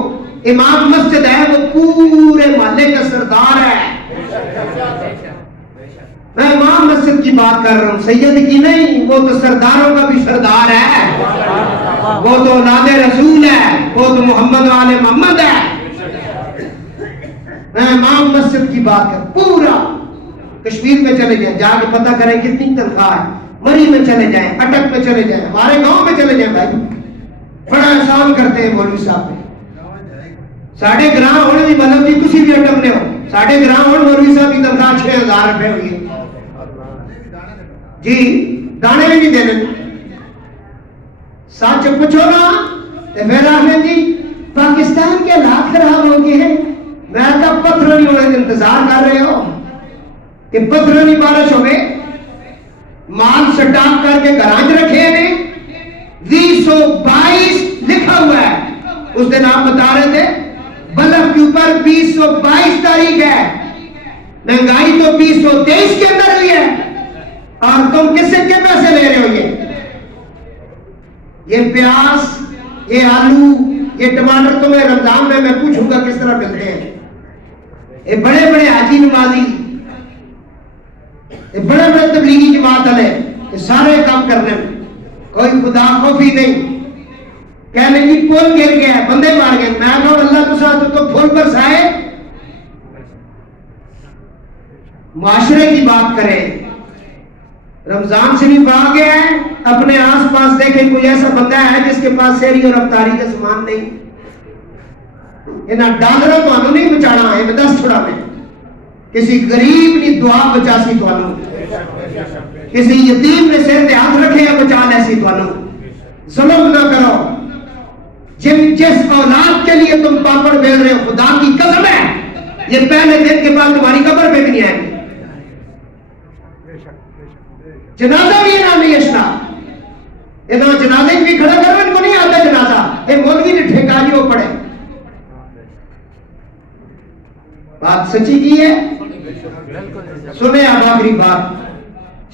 امام مسجد ہے وہ پورے محلے کا سردار ہے. میں امام مسجد کی بات کر رہا ہوں, سید کی نہیں. وہ تو سرداروں کا بھی سردار ہے, وہ تو اولاد رسول ہے, وہ تو محمد والے محمد ہے. میں امام مسجد کی بات کر. پورا کشمیر میں چلے جائیں, جا کے پتہ کریں کتنی تنخواہ ہے. مری میں چلے جائیں, اٹک میں چلے جائیں, ہمارے گاؤں میں چلے جائیں. بھائی بڑا احسان کرتے ہیں مولوی صاحب نے. ساڑھے گراں ہونے بھی مطلب جی تسی بھی اٹم نے ہو. ساڑھے گراں ہونے مولوی صاحب کی تنخواہ 6000 روپے ہوئی ہے جی. دانے بھی نہیں دینے. سچ پوچھو نا تو پھر آخر جی پاکستان کے حالات خراب ہو گئے ہیں. میں کہا پتھرانی ہونے کا انتظار کر رہے ہو کہ پتھرانی بارش ہوئے. مال سٹاپ کر کے گراج رکھے نے. 2022 لکھا ہوا ہے. اس دن آپ بتا رہے تھے بلب کے اوپر 2022 تاریخ ہے. مہنگائی تو 2023 کے اندر ہوئی ہے, اور تم کس سے کے پیسے لے رہے ہو؟ یہ پیاز, یہ آلو, یہ ٹماٹر تمہیں رمضان میں پوچھوں گا کس طرح ملتے ہیں. یہ بڑے بڑے حاجی نمازی, یہ بڑے بڑے تبلیغی جماعت والے, یہ سارے کام کرنے میں کوئی خدا خوفی نہیں. کہنے کی پول گر گیا, بندے مار گئے. میں کہوں اللہ تو ساتھ تو پھول پر سائے. معاشرے کی بات کریں. رمضان شریف آ گیا ہے, اپنے آس پاس دیکھیں کوئی ایسا بندہ ہے جس کے پاس سیری اور افطاری کا سامان نہیں. انہاں ڈالروں تو انہوں نہیں بچانا ہے. میں 10 چھوڑا میں کسی غریب نے دعا بچا سی تو انہوں, کسی یتیم نے سر تے ہاتھ رکھے یا بچا لے سی تو انہوں. ظلم نہ کرو. جس اولاد کے لیے تم پاپڑ بیل رہے ہو, خدا کی قسم ہے یہ پہلے دن کے بعد تمہاری قبر پہ بھی نہیں آئیں گے. جنازہ بھی انہاں نہیں اشنا. انہاں جنازے بھی کھڑا کرو, ان کو نہیں آتا جنازہ. یہ مولوی نے ٹھیکا جی وہ پڑے. بات سچی کی ہے. سنیں اب آخری بات.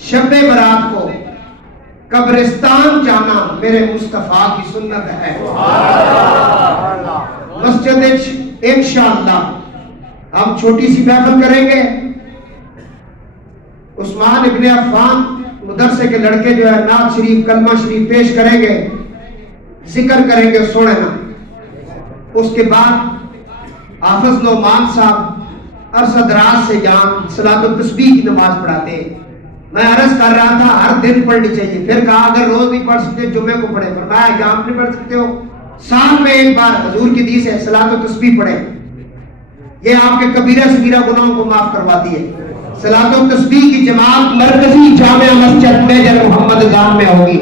شب برات کو قبرستان جانا میرے مصطفیٰ کی سنت ہے. مسجد انشاءاللہ ہم چھوٹی سی محفل کریں گے. عثمان ابن عفان مدرسے کے لڑکے جو ہے نعت شریف کلمہ شریف پیش کریں گے, ذکر کریں گے, سوڑے نا. اس کے بعد حافظ نعمان صاحب عرصہ دراز سے جان صلاۃ التسبیح کی نماز پڑھاتے ہیں. میں عرض کر رہا تھا ہر دن پڑھنی چاہیے. پھر کہا اگر روز نہیں پڑھ سکتے جمعے کو پڑھیں. فرمایا کہ آپ نہیں پڑھ سکتے ہو, سال میں ایک بار حضور کی حدیث ہے صلاۃ التسبیح پڑھیں. یہ آپ کے کبیرہ صغیرہ گناہوں کو معاف کرواتی ہے. صلاۃ التسبیح کی جماعت مرکزی جامع مسجد میجر محمد گام میں ہوگی.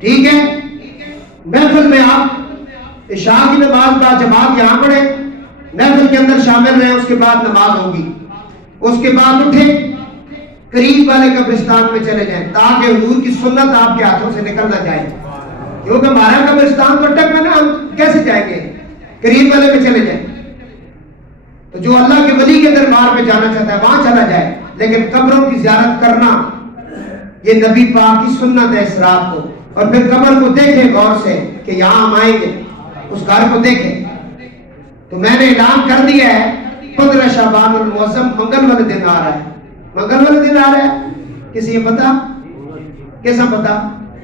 ٹھیک ہے. محفل میں آپ عشاء کی نماز با جماعت یہاں پڑھیں, محفل کے اندر شامل رہیں. اس کے بعد نماز ہوگی. اس کے بعد اٹھیں قریب والے قبرستان میں چلے جائیں تاکہ حضور کی سنت آپ کے ہاتھوں سے نکل نہ جائے. کیونکہ ہمارا قبرستان تو اٹک میں نا, ہم کیسے جائیں گے؟ قریب والے میں چلے جائیں. تو جو اللہ کے ولی کے دربار پہ جانا چاہتا ہے وہاں چلا جائے. لیکن قبروں کی زیارت کرنا یہ نبی پاک کی سنت ہے اس رات کو. اور پھر قبر کو دیکھیں غور سے کہ یہاں ہم آئیں گے, اس گھر کو دیکھیں. تو میں نے اعلان کر دیا ہے 15 شعبان المعظم منگل والے دن آ رہا ہے. منگل والے دن آ رہا ہے. کسی یہ پتا؟ کیسا پتا؟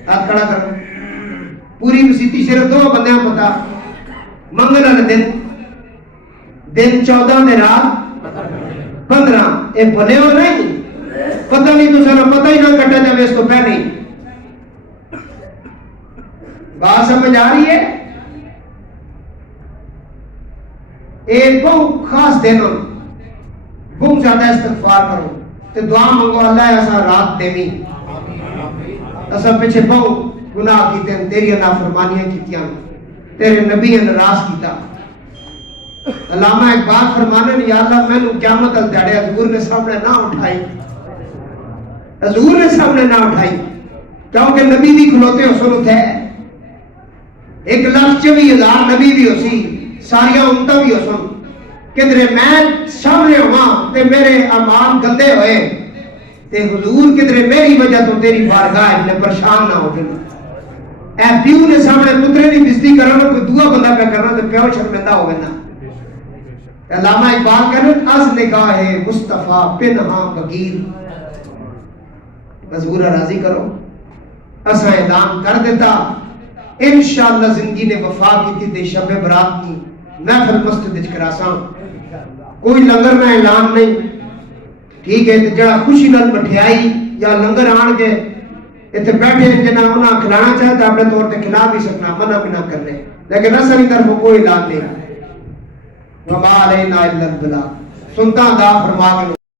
ہاتھ کھڑا کرو. پوری مسیتی شرف 2 بندے ہیں پتا. منگل والے دن 14 میں رات 15 اے بنے ہو نہیں پتہ نہیں تو سارا پتہ ہی نہ کٹا جائے اس کو پہلے. بات سمجھ آ رہی ہے؟ ایک بہت خاص دن ہو, بہت زیادہ استغفار کرو تے دعا منگو اللہ ایسا رات دیوی. اسا پیچھے بہت گناہ کیتے ہیں, تیری نافرمانیاں کیتیاں, تیرے نبی ناراض کیتا. علامہ اقبال فرمانے یا اللہ میں نے قیامت ال دیڑے حضور نے سامنے نہ اٹھائی, حضور نے سامنے نہ اٹھائی, کیونکہ نبی بھی کھلوتے ہو سنت ہے. 1,24,000 نبی بھی ہو سی, ساریاں امتہ بھی ہو سن. کدھرے میں سامنے ہوا تے میرے اعمال گندے ہوئے تے حضور کدھرے میری وجہ تو تیری بارگاہ میں پریشان نہ ہو گئے. اے پیو نے سامنے پترے دی بزتی کرنا کوئی دعا بندہ پہ کرنا تو پیو شرمندہ ہو گیا نا۔ علامہ اقبال کہنا از نگاہ مصطفیٰ پنہاں بغیر، حضور راضی کرو اسا اعلان کر دیتا انشاءاللہ زندگی نے وفا کی تے شب برات کی محفل مسجد وچ کراساں، کوئی لنگر نہ اعلان نہیں، ٹھیک ہے؟ تے جڑا خوشی نال مٹھیائی یا لنگر آن کے اتنے بیٹھے جنہ انہاں کھلانا چاہتا اپنے طور تے کھلا بھی سکنا، منع بھی نہ کرنے، لیکن اصلی طرف کوئی اعلان نہیں۔ وما علینا الا البلاغ، سنتا دا فرما کے